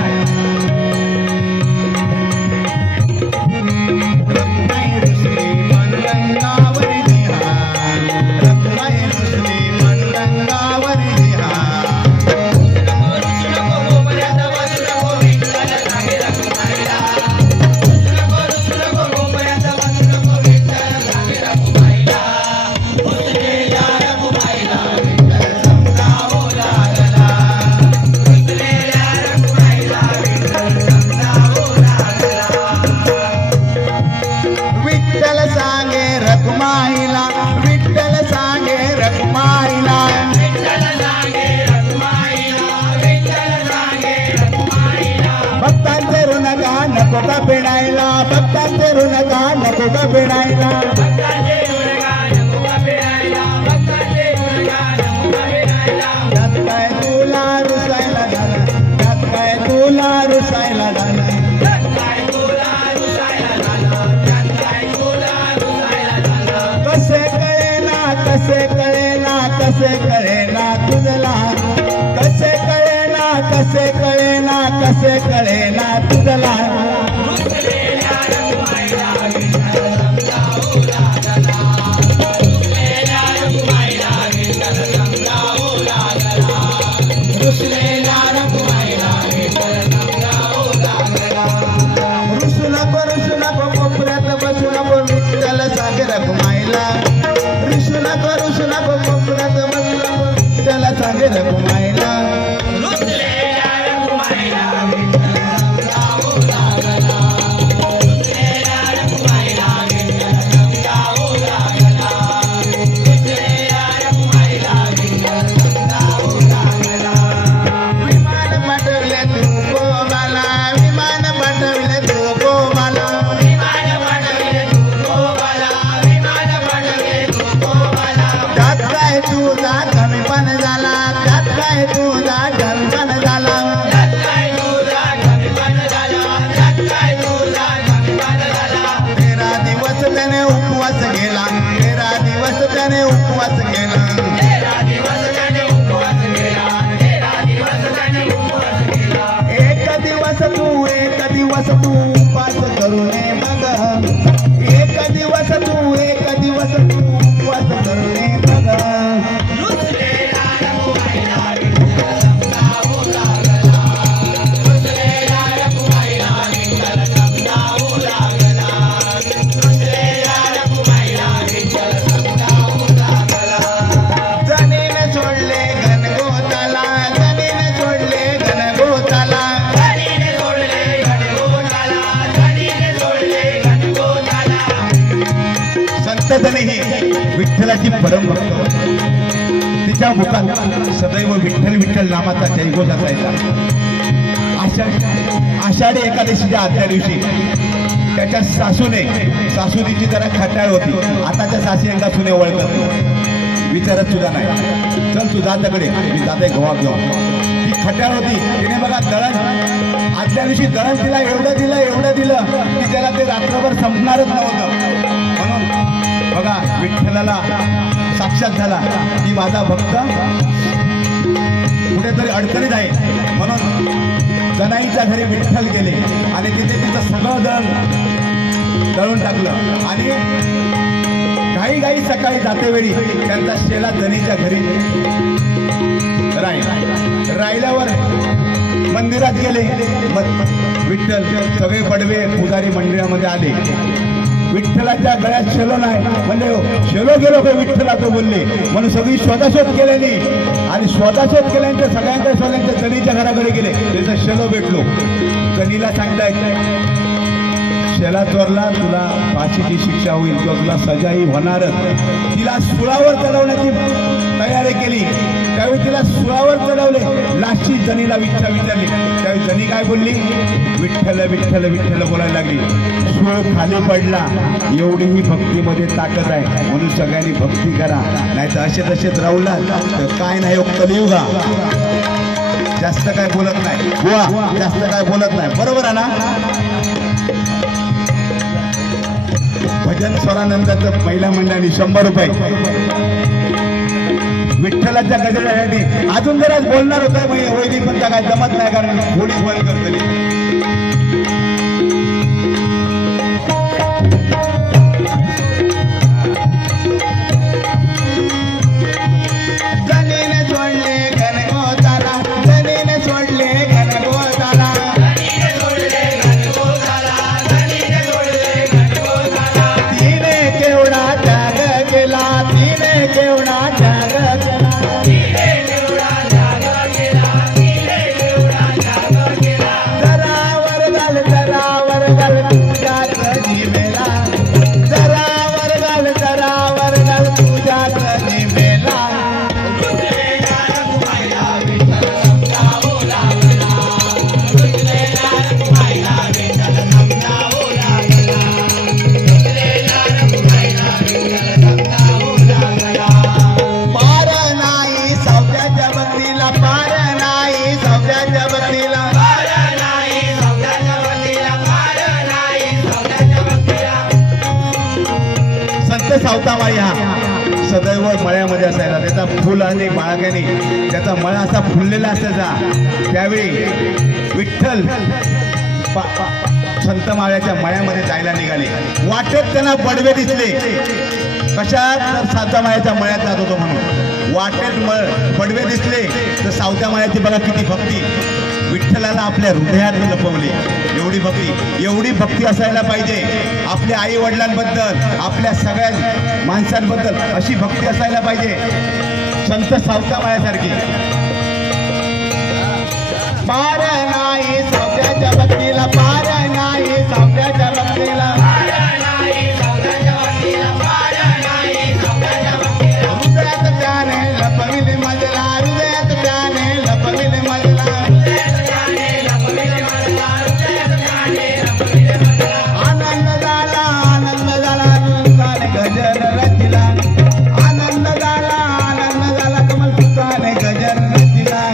नको का फेडायला, भक्तांचे ऋण का नको का फेडायला. त्यात काय तुला रुसायला झालं, त्यात काय तुला रुसायला झालं. कसे कळेना तुझला कसे कळेना कसे कळेना कसे कळेना तुझला रुसलेल्या रखुमाईला विठ्ठल समजावू लागला. रुसलेल्या रखुमाईला विठ्ठल समजावू लागला. रुसलेल्या रखुमाईला विठ्ठल समजावू लागला. रुसू नको कोपऱ्यात बसू नको विठ्ठल सांगे रखुमाईला रुसू नको कोपऱ्यात बसू नको विठ्ठल सांगे रखुमाईला रुसलेल्या रखुमाईला विठ्ठल समजावू लागला. रुसलेल्या रखुमाईला विठ्ठल समजावू लागला. रुसलेल्या रखुमाईला विठ्ठल समजावू लागला. विमान पाठवले तू गोमाला विमान पाठवले तू गोमाला विमान पाठवले तू गोवाला. विमान पाठवले तू गोवाला. त्यात काय तुझा कमीपण झाला त्यात काय तुझा कमीपण झाला त्यात काय तुझा कमीपण झाला. त्यात काय तुझा कमीपण झाला. 13 दिवस त्याने उपवास केला 13 दिवस त्याने उपवास केला 13 दिवस त्याने उपवास केला. 13 दिवस त्याने उपवास केला. एक दिवस तू उपास करू नये मग एक दिवस तू उपवास करू नये मग रुसलेल्या रखुमाईला विठ्ठल समजावू लागला. रुसलेल्या रखुमाईला विठ्ठल समजावू लागला. रुसलेल्या रखुमाईला विठ्ठल समजावू लागला. जनीने सोडले घनगोताला जनीने सोडले घनगोताला धनीने सोडले गणगोताला. धनीने सोडले गणगोताला. संत जनी ही विठ्ठलाची परमभक्त होती. तिच्या मुखात सदैव विठ्ठल विठ्ठल नामाचा जयघोष असायचा. आषाढी एकादशीच्या आदल्या दिवशी त्याच्या सासूनीची जरा खटाळ होती. आताच्या सासूंना सुने ओळखत विचारत सुद्धा नाही. चल तू जा तकडे मी जाते गोवा घेऊन ती खटाळ होती. तिने बघा दळण आदल्या दिवशी दळण तिला एवढं दिलं की त्याला ते रात्रभर संपणारच नव्हतं. म्हणून बघा विठ्ठलाला साक्षात झाला की माझा भक्त कुठेतरी अडचणीत आहे. म्हणून जनाईच्या घरी विठ्ठल गेले आणि तिथे तिचं सगळं दळून टाकलं आणि घाई सकाळी जातेवेळी त्यांचा शेला जनीच्या घरी राहिल्यावर मंदिरात गेले. विठ्ठल सगळे पडवे पुजारी मंदिरामध्ये आले. विठ्ठलाच्या गळ्यात शेलो नाही म्हणजे शेलो गेलो का विठ्ठला तो बोलले म्हणून सगळी शोधाशोध केलेली आणि शोधाशोध केल्यानंतर सगळ्यांच्या शोधांच्या जनीच्या घराकडे गेले. त्याचा शेलो भेटलो. जनीला सांगतायत शेला चोरला तुला फाशीची शिक्षा होईल किंवा तुला सजाही होणारच. तिला सुळावर चढवण्याची तयारी केली. त्यावेळी तिला सुळावर चढवले. लास्टची जनीला विचारली. त्यावेळी जनी काय बोलली विठ्ठल विठ्ठल विठ्ठल बोलायला लागली. सूळ खाली पडला. एवढीही भक्तीमध्ये ताकद आहे म्हणून सगळ्यांनी भक्ती करा नाही तर असेच राहुला तर काय नाही कलियुगा जास्त काय बोलत नाही. बुवा जास्त काय बोलत नाही. बरोबर आहे ना. भजन स्वरानंदाचं पहिल्या मंडळाने 100 रुपये विठ्ठलाच्या गजरासाठी अजून जरा बोलणार होता वैदी पण त्या काय जमत नाही कारण थोडी बंद करतली. जनीने सोडले घनगोताला जनीने सोडले घनगोताला धनीने सोडले गणगोताला. धनीने सोडले गणगोताला. तिने केवढा त्याग केला तिने केवढा त्याग केला तिने केवढा त्याग केला. तिने केवढा त्याग केला. जरावर घाल तुझ्यात जिमेला जरावर घाल तुझ्यात जिमेला रुसलेल्या रखुमाईला विठ्ठल समजावू लागला. रुसलेल्या रखुमाईला विठ्ठल समजावू लागला. रुसलेल्या रखुमाईला विठ्ठल समजावू लागला. पार नाही सौद्याच्या बत्तीला पार नाही सौद्याच्या बत्तीला पार नाही सौद्याच्या बत्तीला. पार नाही सौद्याच्या बत्तीला. संत सावतामाळी हा सदैव मळ्यामध्ये असायचा. त्याचा फुल आणि बाळाक्याने त्याचा मळा असा फुललेला असायचा. त्यावेळी विठ्ठल संत माळ्याच्या मळ्यामध्ये जायला निघाले. वाटेत त्यांना बडवे दिसले. कशात? तर सावत्या माळ्याच्या मळ्यात जात होतो म्हणून वाटेत बडवे दिसले. तर सावत्या माळ्याची बघा किती भक्ती, विठ्ठलाला आपल्या हृदयात लपवली. एवढी भक्ती असायला पाहिजे. आपल्या आई वडिलांबद्दल, आपल्या सगळ्या माणसांबद्दल अशी भक्ती असायला पाहिजे. संत सावत्या माळ्यासारखी. पार नाही सावत्याच्या भक्तीला, पार नाही सावत्याच्या भक्तीला, हृदयात त्याने लपविले मजला, हृदयात त्याने लपविले मजला. आनंद झाला, आनंद झाला, तुमचाने गजर रचिला. आनंद झाला, आनंद झाला, कमल तुमचाने गजर रचिला.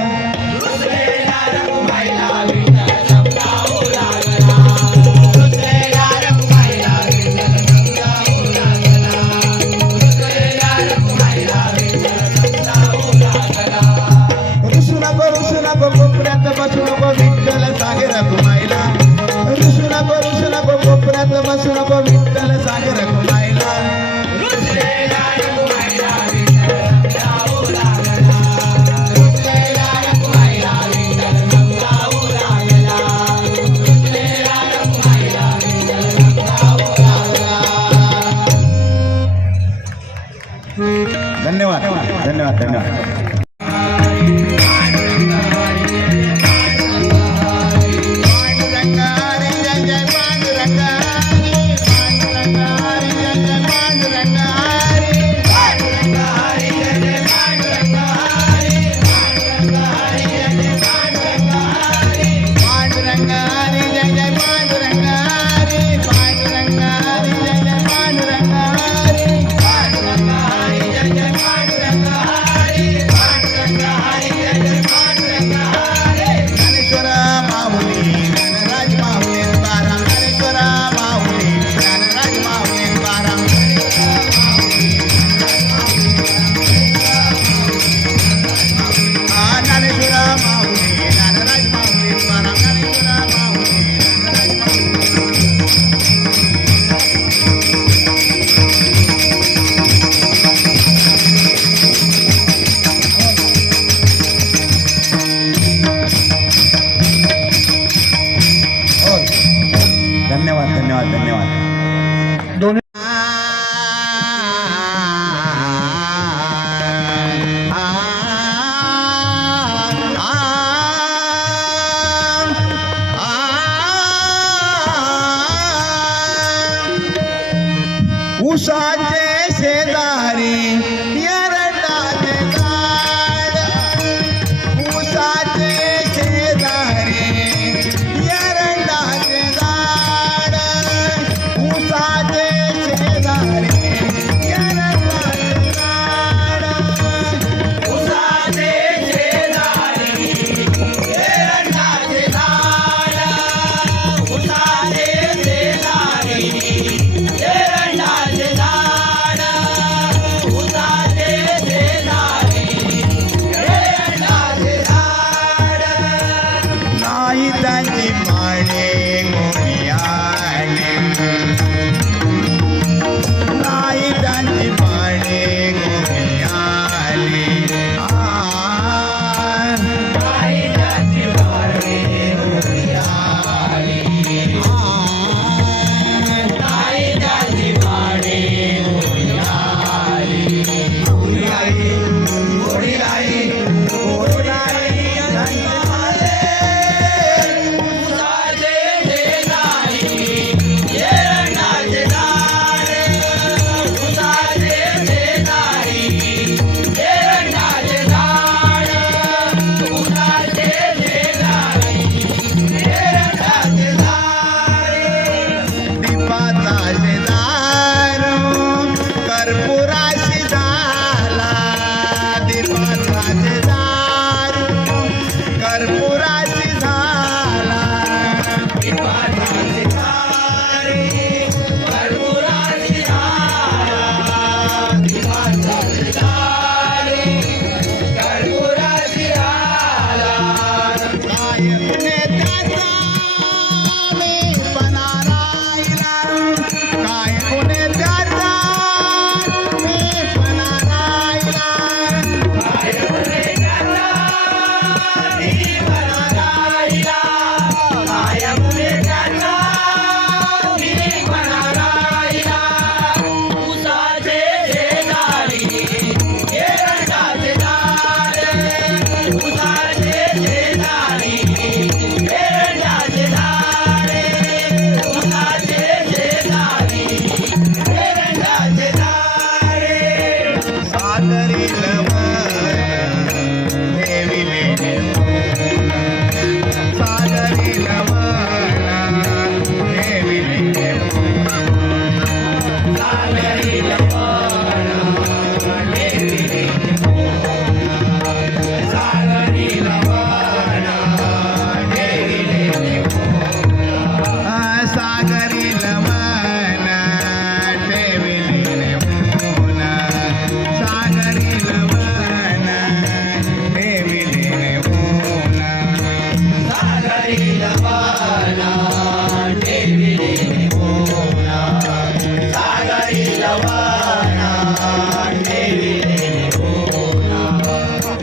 रुसू नको कोपऱ्यात बसू नको, विठ्ठल सांगे रघुमाईला. रुसू नको कोपऱ्यात बसू नको, विठ्ठल सांगे रघुमाईला. धन्यवाद धन्यवाद धन्यवाद. Hare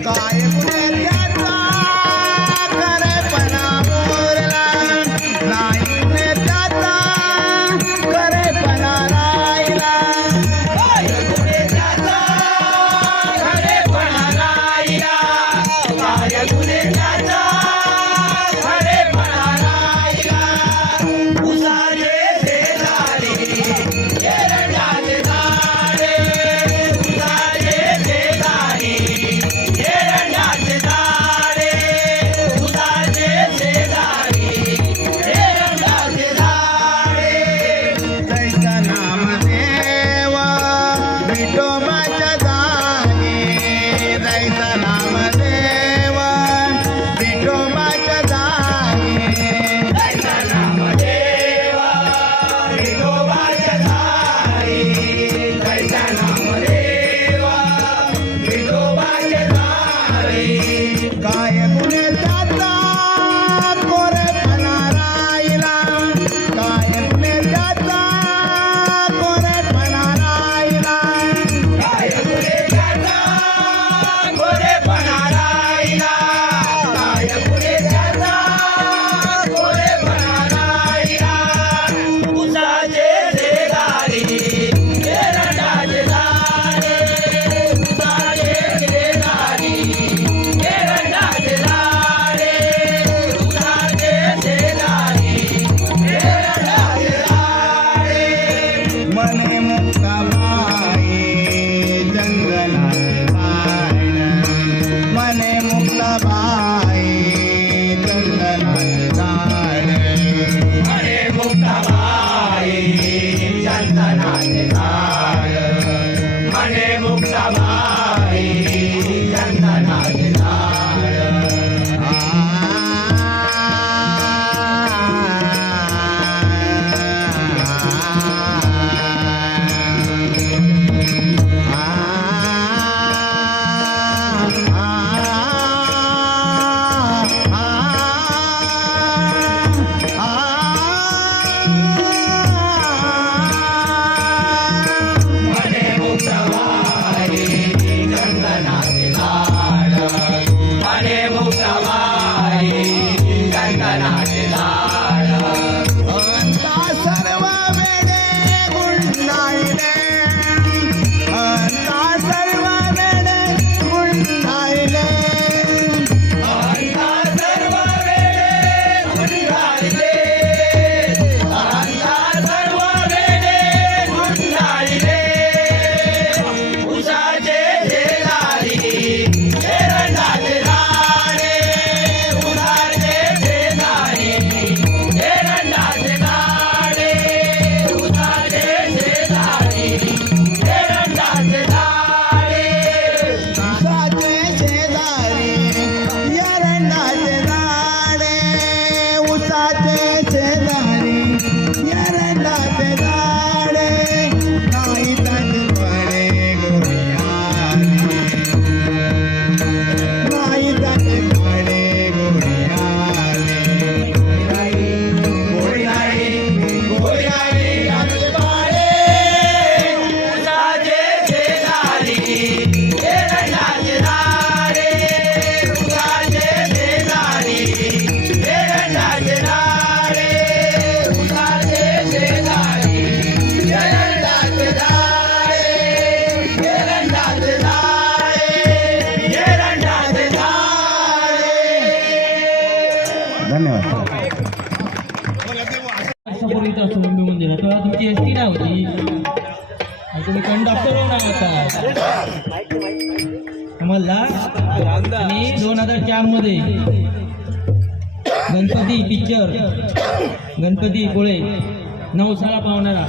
काय गुन्ह्याचा करेपणा मोरला नाही गुन्ह्याचा करेपणा राहिला काय गुन्हेगाराचा खरेपणा राहिला काय गुन्हेगाराचा खरेपणा राहिला उसाचे शेजारी एरंडाचे झाडे उसाचे शेजारी एरंडाचे झाडे उसाचे शेजारी एरंडाचे झाडे जैसा नामदेव विठोबाच्या जागे जैसा नामदेव विठोबाच्या जागे जैसा नामदेव विठोबाच्या दारी जैसा नामदेव विठोबाच्या दारी काय गुन्ह्याचा कोरेपणा राहिला काय गुन्ह्याचा कोरेपणा राहिला काय गुन्हेगाराचा गोरेपणा राहिला काय गुन्हेगाराचा गोरेपणा राहिला उसाचे शेजारी एरंडाचे झाडे उसाचे शेजारी एरंडाचे झाडे उसाचे शेजारी एरंडाचे झाडे मने मुक्ताबाई जंगलात झाड मने मुक्ताबाई जंगलात झाड अरे मुक्ताबाई चंदनाचे झाड मने मुक्ताबाई चंदनाचे झाड मने मुक्ताबाई चंदनाचे झाड मने मुक्ताबाई चंदनाचे झाड अंता सर्व वेडे गुंडाळले अंता सर्व वेडे गुंडाळले अंता सर्व वेडे गुंडाळले अंता सर्व वेडे गुंडाळले उसाचे शेजारी एरंडाचे झाडे उसाचे शेजारी एरंडाचे झाडे उसाचे शेजारी एरंडाचे झाडे उसाचे शेजारी एरंडाचे झाडे उसाचे शेजारी एरंडाचे झाडे नाही तटपणे गोडियाले नाही तटपणे गोडियाले गोडी नाही गोडी नाही आमचे बाळे उसाचे शेजारी एरंडाचे झाडे उसाचे शेजारी एरंडाचे झाडे उसाचे शेजारी एरंडाचे झाडे एरंडाचे झाडे एरंडाचे झाडे धन्यवाद वर्षापूर्वीचा सुरंबी मंदिर आहे तेव्हा तुमची एस टी नाही होती आणि तुम्ही कंडक्टर होणार होता आम्हाला आणि 2004 मध्ये गणपती पिक्चर गणपती पुळे नवसाला पावणारा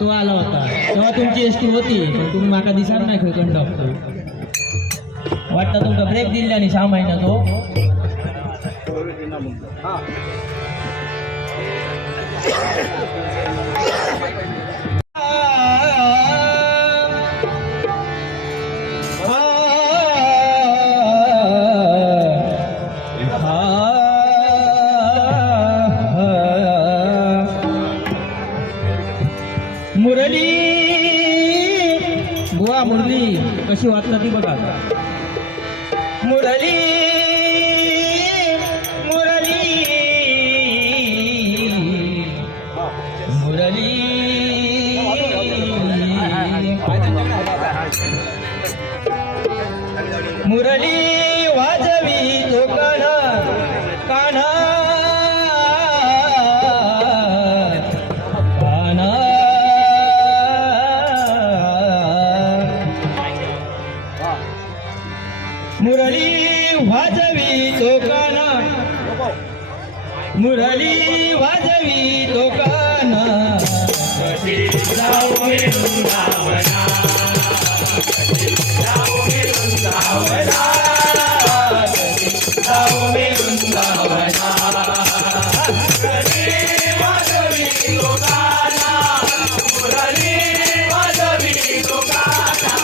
तो आला होता तेव्हा तुमची एस टी होती पण तुम्ही माका दिसार नाही खंय कंडक्टर वाटतं तुमका ब्रेक दिले आणि 6 महिन्याचो मुरली बुवा मुरली कशी वाचता ती बघा मुरली मुरली मुरली मुरली वाजवी तो कान्हा कान्हा कान्हा मुरली वाजवी तो कान्हा मुरली वाजवी तो कान्हा जाऊ मी वृंदावना जाऊ मी वृंदावना जाऊ मी वृंदावना मुरली वाजवी तो कान्हा मुरली वाजवी तो कान्हा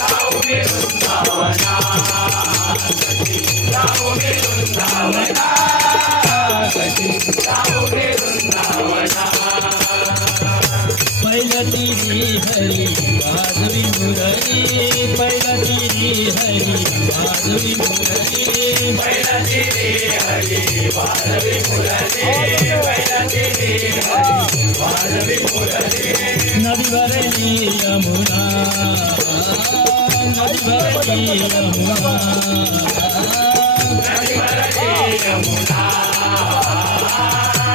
जाऊ मी वृंदावना जाऊ मी वृंदावना जाऊ मी वृंदावना पहिला तिरी हरी वाजवी मुरली पहिला तिरी हरी वाजवी मुरली पहिला तिरी हरी वाजवी मुरली पहिला तिरी हरी वाजवी मुरली नदी भरली यमुना नदी भरली यमुना नदी भरली यमुना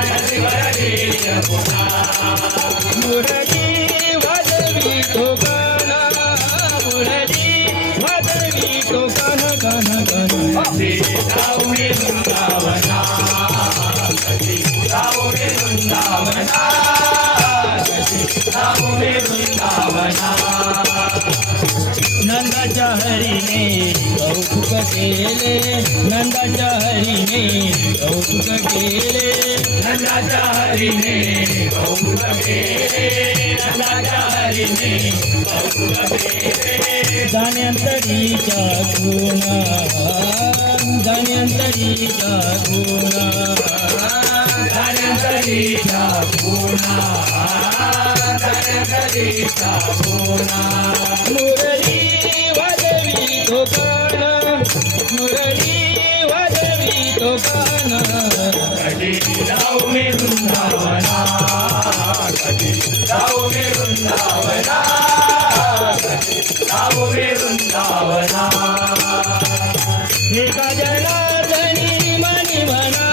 नदी भरली यमुना मुरली वाजवी तो गाना मुरली वाजवी तो गाना गाना गाना जाऊ मी वृंदावना जाऊ मी वृंदावना जाऊ मी वृंदावना नंदाच्या हरीने कौतुक केले नंदाच्या हरीने कौतुक केले नंदाच्या हरीने कौतुक केले नंदाच्या हरीने कौतुक केले जाण्यांतरीच्या गुणा जाण्यांतरीच्या गुणा धन्यंतरीच्या गुणा धन्यंतरीच्या गुणा मुरली वाजवी तो गाना मुरली वाजवी तो गाना कधी जाऊ मी वृंदावना कधी जाऊ मी वृंदावना कधी जाऊ मी वृंदावना एका जनार्दनी मनी म्हणा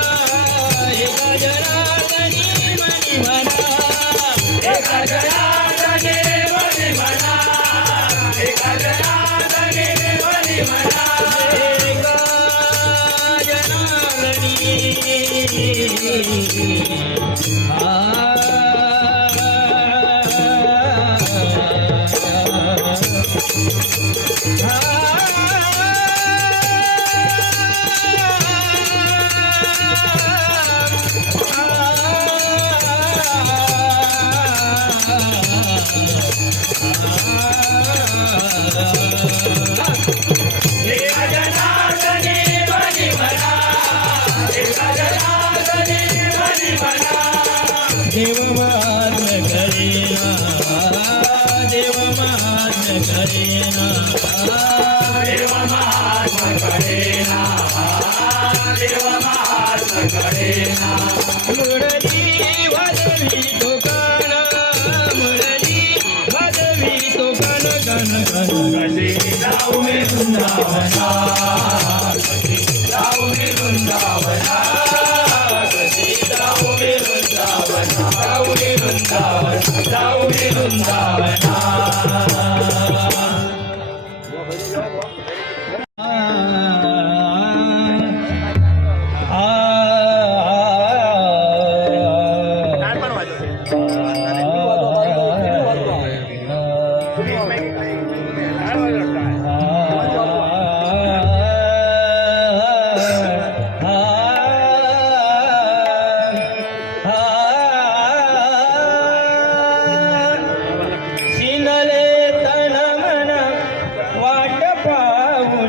एका जनार्दनी मनी म्हणा एका जनार्दने मनी म्हणा एका जनार्दने मनी म्हणा एका जनार्दनी एका जनार्दने मनी म्हणा एका जनार्दने मनी म्हणा देव महात्म्य करेना देव महात्म्य करेना देव महात्मा करेना देव महात्मा करेना मुरली वाजवी तो गाना मुरली वाजवी तो गाना गाना गाना कधी जाऊ मी वृंदावना कधी जाऊ मी वृंदावना कधी जाऊ मी वृंदावना जाऊ मी वृंदावना जाऊ मी वृंदावना सिनले तन मन वाट पाहू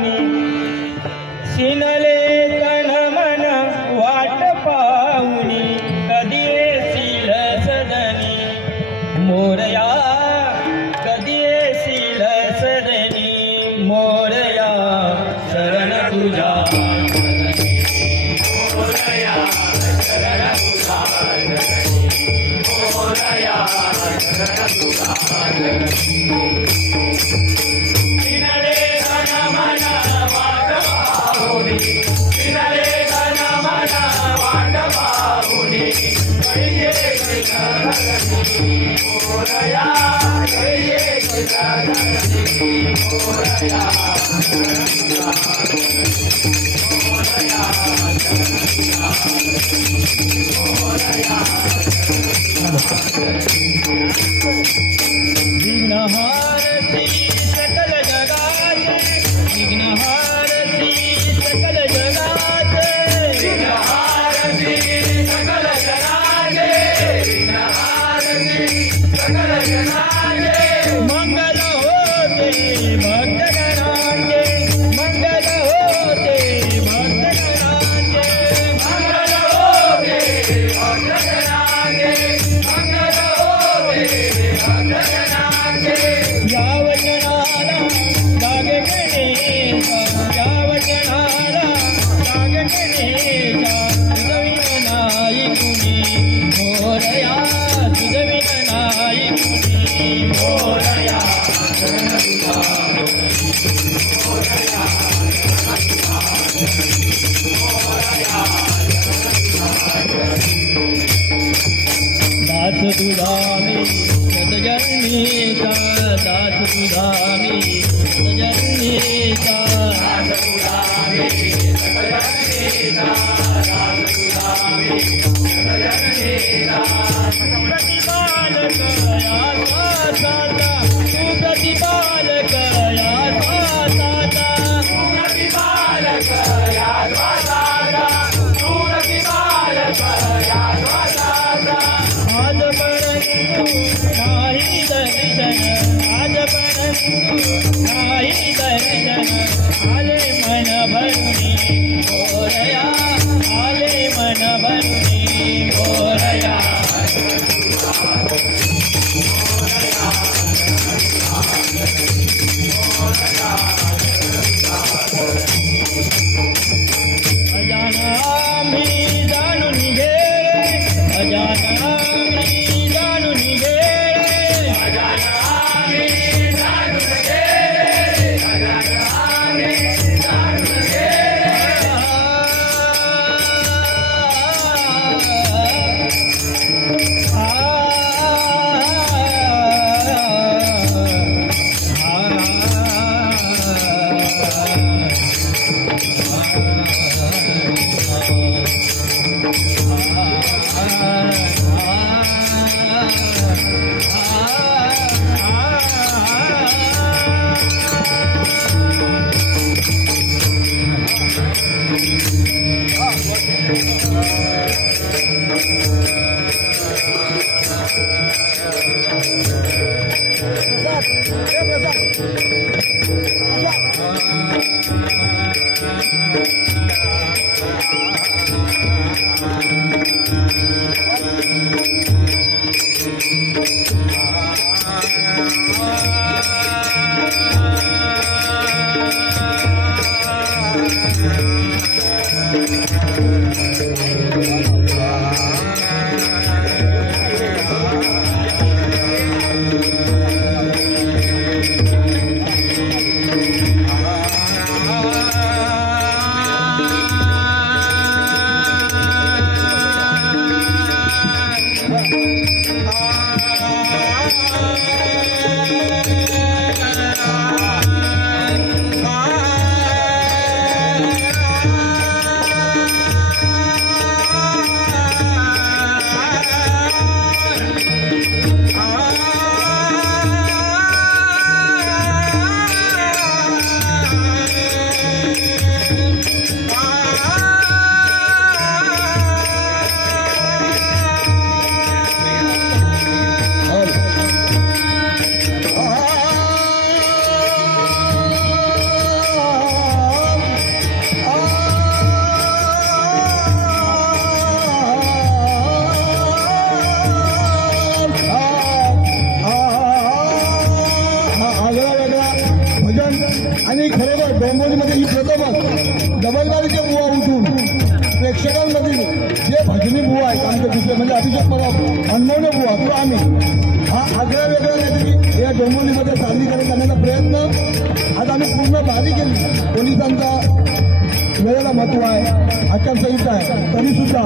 विघ्नहारती सकल जगाते विघ्नहारती सकल जगाते मंगल होते भक्तगणांचे मंगल होते भक्तगणांचे या वचनाला जागे गणेशा या वचनाला जागे गणेशा तुझविन नाही कुणी मोरया तुझविन नाही कुणी मोरया दास तुझामी सतजन्मीचा दास तुझामी सतजन्मीचा प्रतिपालक या स्वासाचा तू प्रतिपालक या स्वासाचा आजपर्यंत नाही दर्शन आजपर्यंत नाही दर्शन आले मन भरुनी मोरया आले मन भरुनी मोरया अजान आम्ही जाणून घे अजान आम्ही जाणून घे आणि खरोखर डोंबिवलीमध्ये ही प्रथमच डबलबारीचे बुवा उठून प्रेक्षकांमधील जे भजनी बुवा आहेत आमचे दुसरे म्हणजे अभिषेक मला अनमोल बुवा किंवा आम्ही हा आगळ्या वेगळ्या काहीतरी या डोंबिवलीमध्ये सादरीकरण करण्याचा प्रयत्न आज आम्ही पूर्ण भारी केली. पोलिसांचा वेळेला महत्व आहे, आचारसंहिता आहे, तरी सुद्धा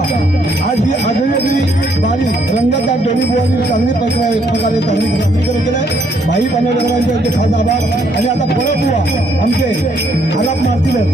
आज ही आगळीवेगळी बारी रंगतदार डोंबिवली चांगली प्रकारे सादरीकरण केलं आहे. भाई पानवडेकरांचे यांचे खास आभार. आणि आता परत बुवा आमचे आलाप मारतीलच.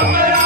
अमरा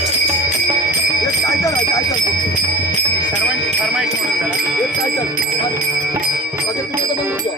एक टायटल आहे टायटल सर्वांची फरमाईश म्हणून जरा एक टायटल बाकी तुम्ही आता बंद होतो